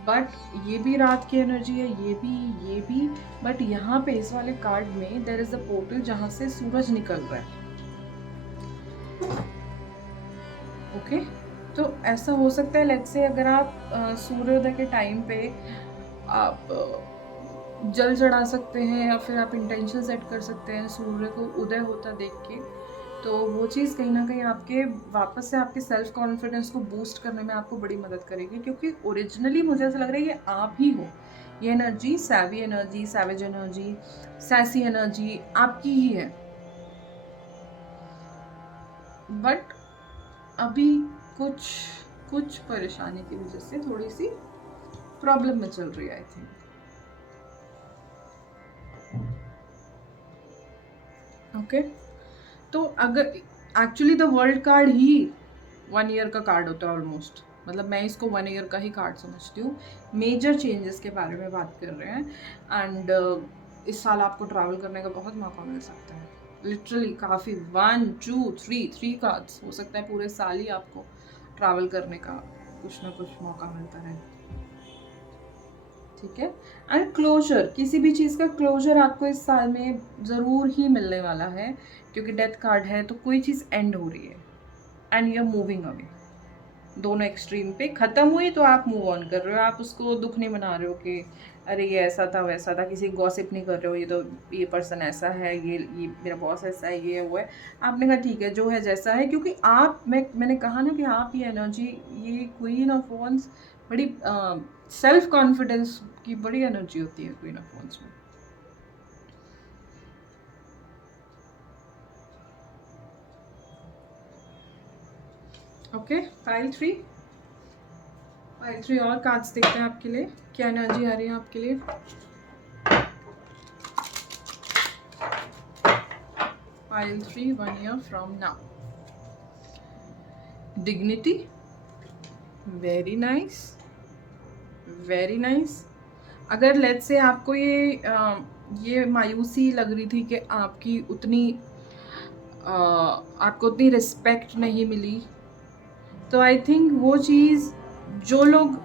बट ये भी रात की एनर्जी है, ये भी, बट यहाँ पे इस वाले कार्ड में देयर इज अ पोर्टल जहाँ से सूरज निकल रहा है। ओके, तो ऐसा हो सकता है लेट्स से अगर आप सूर्योदय के टाइम पे आप जल चढ़ा सकते हैं या फिर आप इंटेंशन सेट कर सकते हैं सूर्य को उदय होता देख के, तो वो चीज़ कहीं ना कहीं आपके वापस से आपके सेल्फ कॉन्फिडेंस को बूस्ट करने में आपको बड़ी मदद करेगी, क्योंकि ओरिजिनली मुझे ऐसा लग रहा है ये आप ही हो, ये energy savvy energy, savage energy, sassy energy आपकी ही है, बट अभी कुछ परेशानी की वजह से थोड़ी सी प्रॉब्लम में चल रही है आई थिंक। ओके, तो अगर actually the world card he 1 year का कार्ड होता है ऑलमोस्ट, मतलब मैं इसको 1 ईयर का ही कार्ड समझती हूँ। मेजर चेंजेस के बारे में बात कर रहे हैं एंड इस साल आपको ट्रैवल करने का बहुत मौका मिल सकता है, लिटरली काफ़ी 1 2 3 कार्ड्स, हो सकता है पूरे साल ही आपको ट्रैवल करने का कुछ ना कुछ मौका मिलता रहे। ठीक है, एंड क्लोजर, किसी भी चीज़ का क्लोजर आपको इस साल में ज़रूर ही मिलने वाला है, क्योंकि डेथ कार्ड है तो कोई चीज़ एंड हो रही है and you are moving away. दोनों एक्सट्रीम पे ख़त्म हुई तो आप मूव ऑन कर रहे हो, आप उसको दुख नहीं मना रहे हो कि अरे ये ऐसा था वैसा था, किसी गॉसिप नहीं कर रहे हो, ये तो ये पर्सन ऐसा है, ये मेरा बॉस ऐसा है, ये वो है। आपने कहा ठीक है जो है जैसा है, क्योंकि आप मैंने कहा ना कि आप ये एनर्जी, ये क्वीन ऑफ वॉन्स बड़ी सेल्फ कॉन्फिडेंस की बड़ी एनर्जी होती है क्वीन ऑफ वॉन्स में। ओके, पाइल 3 और कार्ड्स देखते हैं आपके लिए, क्या एनर्जी आ रही है आपके लिए। Pile 3 1 year from now, dignity, very nice very nice. अगर लेट्स से आपको ये मायूसी लग रही थी कि आपकी आपको उतनी रिस्पेक्ट नहीं मिली, तो आई थिंक वो चीज़ जो लोग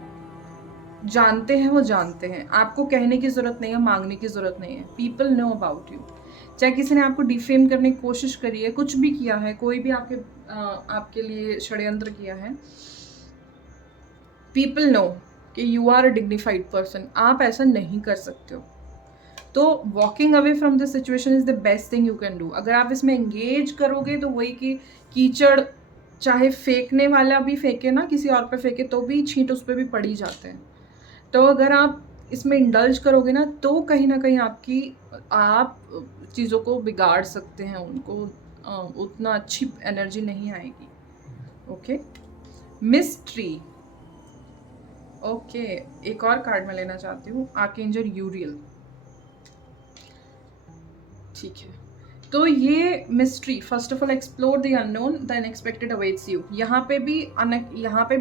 जानते हैं वो जानते हैं, आपको कहने की ज़रूरत नहीं है, मांगने की ज़रूरत नहीं है, पीपल नो अबाउट यू। चाहे किसी ने आपको डिफेम करने की कोशिश करी है, कुछ भी किया है, कोई भी आपके लिए षड्यंत्र किया है, पीपल नो कि you are a dignified person, आप ऐसा नहीं कर सकते हो। तो walking away from this situation is the best thing you can do. अगर आप इसमें एंगेज करोगे तो वही कि कीचड़, चाहे फेंकने वाला भी फेंके ना, किसी और पे फेंके तो भी छींट उस पर भी पड़ ही जाते हैं। तो अगर आप इसमें इंडल्ज करोगे ना तो कहीं ना कहीं आप चीज़ों को बिगाड़ सकते हैं, उनको उतना अच्छी एनर्जी नहीं आएगी। Okay, mystery. ओके, एक और कार्ड मैं लेना चाहती हूँ, आर्कएंजल यूरियल। ठीक है, तो ये mystery, first of all explore the unknown, the unexpected awaits you. यहाँ पे भी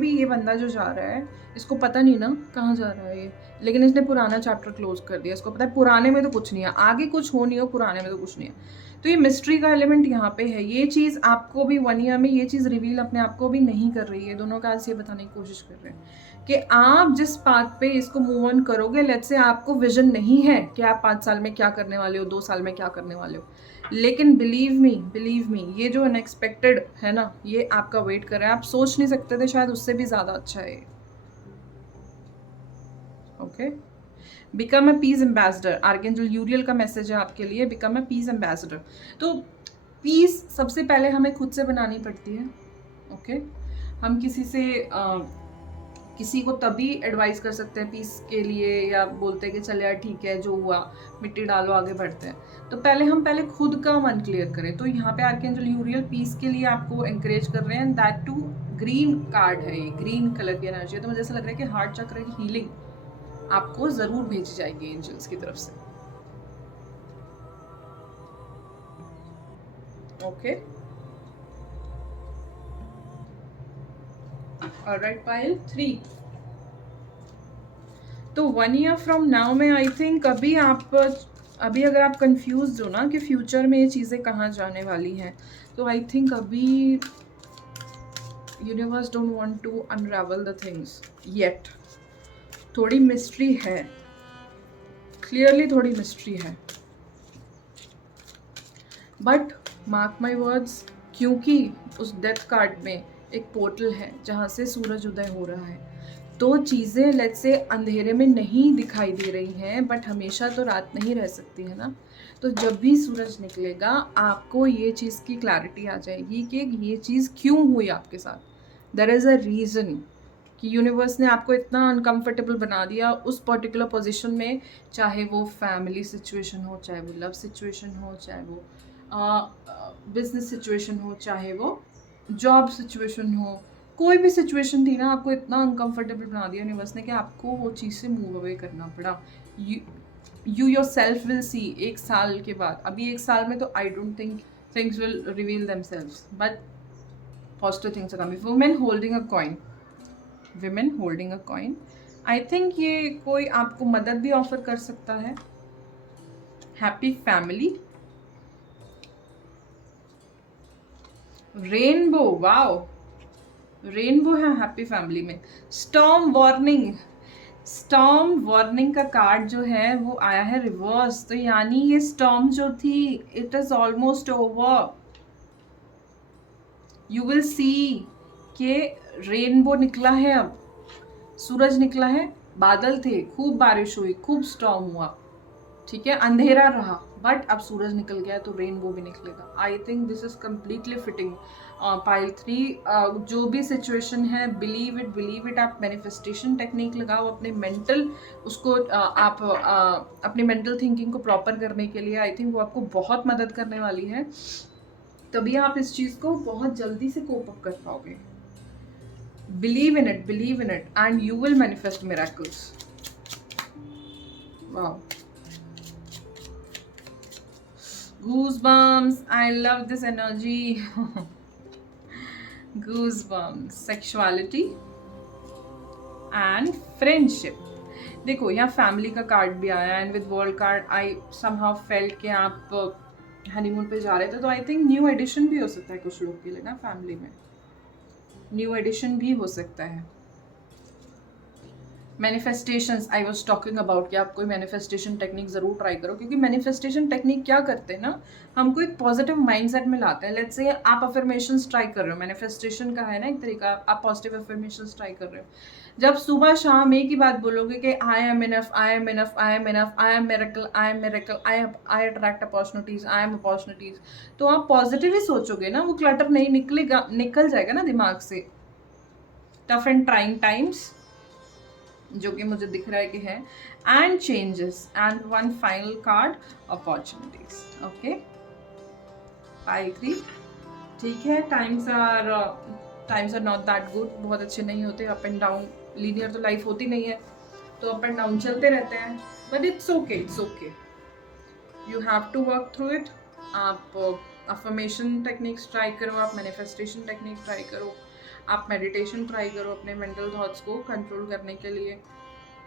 ये बंदा जो जा रहा है इसको पता नहीं ना कहाँ जा रहा है ये, लेकिन इसने पुराना चैप्टर क्लोज कर दिया। इसको पता है पुराने में तो कुछ नहीं है, आगे कुछ हो नहीं हो, पुराने में तो कुछ नहीं है। तो ये मिस्ट्री का एलिमेंट यहाँ पे है। ये चीज़ आपको भी 1 ईयर में ये चीज़ रिवील अपने आप को भी नहीं कर रही है। दोनों का ये बताने की कोशिश कर रहे हैं कि आप जिस पाथ पे इसको मूव ऑन करोगे, लेट्स से आपको विजन नहीं है कि आप 5 साल में क्या करने वाले हो, 2 साल में क्या करने वाले हो, लेकिन बिलीव मी ये जो अनएक्सपेक्टेड है ना, ये आपका वेट कर रहा है। आप सोच नहीं सकते थे, शायद उससे भी ज़्यादा अच्छा है। Okay, become a peace ambassador, archangel Uriel का मैसेज है आपके लिए, बिकम अ पीस एम्बेसडर। तो पीस सबसे पहले हमें खुद से बनानी पड़ती है। ओके, हम किसी को तभी एडवाइस कर सकते हैं पीस के लिए, या बोलते हैं कि चल यार ठीक है जो हुआ मिट्टी डालो आगे बढ़ते हैं। तो पहले खुद का मन क्लियर करें। तो यहाँ पे आर्कएंजल यूरियल पीस के लिए आपको एंकरेज कर रहे हैं, दैट टू ग्रीन कार्ड है, ये ग्रीन कलर की एनर्जी है। तो मुझे ऐसा लग रहा है कि हार्ट चक्र की हीलिंग आपको जरूर भेजी जाएगी एंजल्स की तरफ से। ओके, ऑलराइट पायल 3। तो 1 ईयर फ्रॉम नाउ में आई थिंक अभी अगर आप कंफ्यूज हो ना कि फ्यूचर में ये चीज़ें कहाँ जाने वाली हैं, तो आई थिंक अभी universe don't want to unravel the things yet. थोड़ी मिस्ट्री है, क्लियरली थोड़ी मिस्ट्री है, बट मार्क माई वर्ड्स, क्योंकि उस डेथ कार्ड में एक पोर्टल है जहाँ से सूरज उदय हो रहा है, तो चीज़ें लेट्स से अंधेरे में नहीं दिखाई दे रही हैं, बट हमेशा तो रात नहीं रह सकती है ना। तो जब भी सूरज निकलेगा आपको ये चीज़ की क्लैरिटी आ जाएगी कि ये चीज़ क्यों हुई आपके साथ। देयर इज़ अ रीज़न कि यूनिवर्स ने आपको इतना अनकंफर्टेबल बना दिया उस पर्टिकुलर पोजीशन में, चाहे वो फैमिली सिचुएशन हो, चाहे वो लव सिचुएशन हो, चाहे वो बिजनेस सिचुएशन हो, चाहे वो जॉब सिचुएशन हो, कोई भी सिचुएशन थी ना, आपको इतना अनकंफर्टेबल बना दिया यूनिवर्स ने कि आपको वो चीज़ से मूव अवे करना पड़ा। You yourself will see 1 साल के बाद। अभी 1 साल में तो I don't think things will reveal themselves, but positive things are coming. Women holding a coin, women holding a coin, I think ये कोई आपको मदद भी ऑफर कर सकता है। Happy family, rainbow, wow, rainbow है हैप्पी फैमिली में। स्टॉर्म वार्निंग, स्टॉर्म वार्निंग का कार्ड जो है वो आया है रिवर्स, तो यानी ये स्टॉर्म जो थी it is almost over. You will see के रेनबो निकला है, अब सूरज निकला है, बादल थे, खूब बारिश हुई, खूब स्टॉर्म हुआ, ठीक है, अंधेरा रहा, बट अब सूरज निकल गया तो रेनबो भी निकलेगा। I think this is completely fitting. Pile 3, जो भी सिचुएशन है, बिलीव इट। आप मैनिफेस्टेशन टेक्निक लगाओ अपने मेंटल उसको आप अपनी मेंटल थिंकिंग को प्रॉपर करने के लिए। आई थिंक वो आपको बहुत मदद करने वाली है, तभी आप इस चीज़ को बहुत जल्दी से कोप अप कर पाओगे। Believe in it and you will manifest miracles. Wow, goosebumps, I love this energy. goosebumps, sexuality and friendship। देखो यहाँ फैमिली का कार्ड भी आया, and with world card I somehow felt कि आप हनीमून पे जा रहे थे, तो आई थिंक न्यू एडिशन भी हो सकता है कुछ लोग के लिए ना, फैमिली में न्यू एडिशन भी हो सकता है। Manifestations I was talking about कि आप कोई मैनिफेस्टेशन टेक्निक ज़रूर ट्राई करो, क्योंकि मैनिफेस्टेशन टेक्निक क्या करते हैं ना, हमको एक पॉजिटिव माइंडसेट में लाते हैं। लेट्स से आप अफर्मेशंस ट्राई कर रहे हो, मैनिफेस्टेशन का है ना एक तरीका, आप पॉजिटिव अफर्मेशंस ट्राई कर रहे हो, जब सुबह शाम एक ही बात बोलोगे कि I am enough, I am enough, I am enough, I am miracle, I am miracle, I attract opportunities, I am opportunities, तो आप पॉजिटिव ही सोचोगे ना, वो क्लटर नहीं निकलेगा, निकल जाएगा ना दिमाग से। टफ एंड ट्राइंग टाइम्स जो कि मुझे दिख रहा है कि है, and changes, and one final card opportunities. Okay, pile 3, ठीक है। Times are not that good, बहुत अच्छे नहीं होते, अप एंड डाउन, लीनियर तो लाइफ होती नहीं है, तो अप एंड डाउन चलते रहते हैं, but it's okay, you have to work through it. आप अफर्मेशन टेक्निक्स ट्राई करो, आप मैनिफेस्टेशन टेक्निक ट्राई करो, आप मेडिटेशन ट्राई करो अपने मेंटल थॉट्स को कंट्रोल करने के लिए।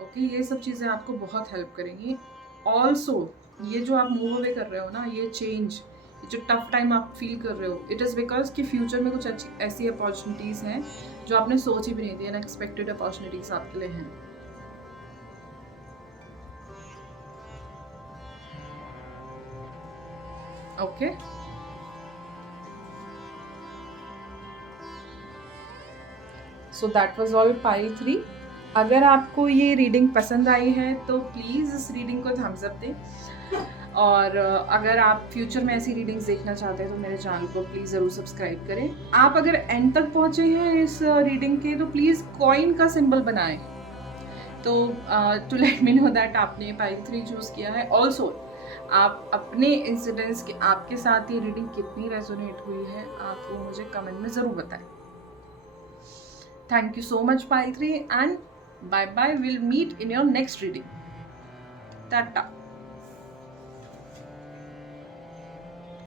ओके, ये सब चीज़ें आपको बहुत हेल्प करेंगी। ऑल्सो ये जो आप मूव अवे कर रहे हो ना, ये चेंज, जो टफ टाइम आप फील कर रहे हो, इट इज़ बिकॉज कि फ्यूचर में कुछ अच्छी ऐसी अपॉर्चुनिटीज़ हैं जो आपने सोची भी नहीं थी, अनएक्सपेक्टेड अपॉर्चुनिटीज़ आपके लिए हैं। Okay, so that was all pile 3। अगर आपको ये रीडिंग पसंद आई है तो प्लीज़ इस रीडिंग को थम्स अप दें, और अगर आप फ्यूचर में ऐसी रीडिंग्स देखना चाहते हैं तो मेरे चैनल को प्लीज़ ज़रूर सब्सक्राइब करें। आप अगर एंड तक पहुँचे हैं इस रीडिंग के तो प्लीज़ कॉइन का सिंबल बनाएं, तो to let me know that आपने पाइल 3 चूज़ किया है। ऑल्सो आप अपने इंसिडेंट्स के आपके साथ ये रीडिंग कितनी रेजोनेट हुई है आप वो मुझे कमेंट में ज़रूर बताएं। Thank you so much, Pile 3, and bye bye. We'll meet in your next reading. Tata.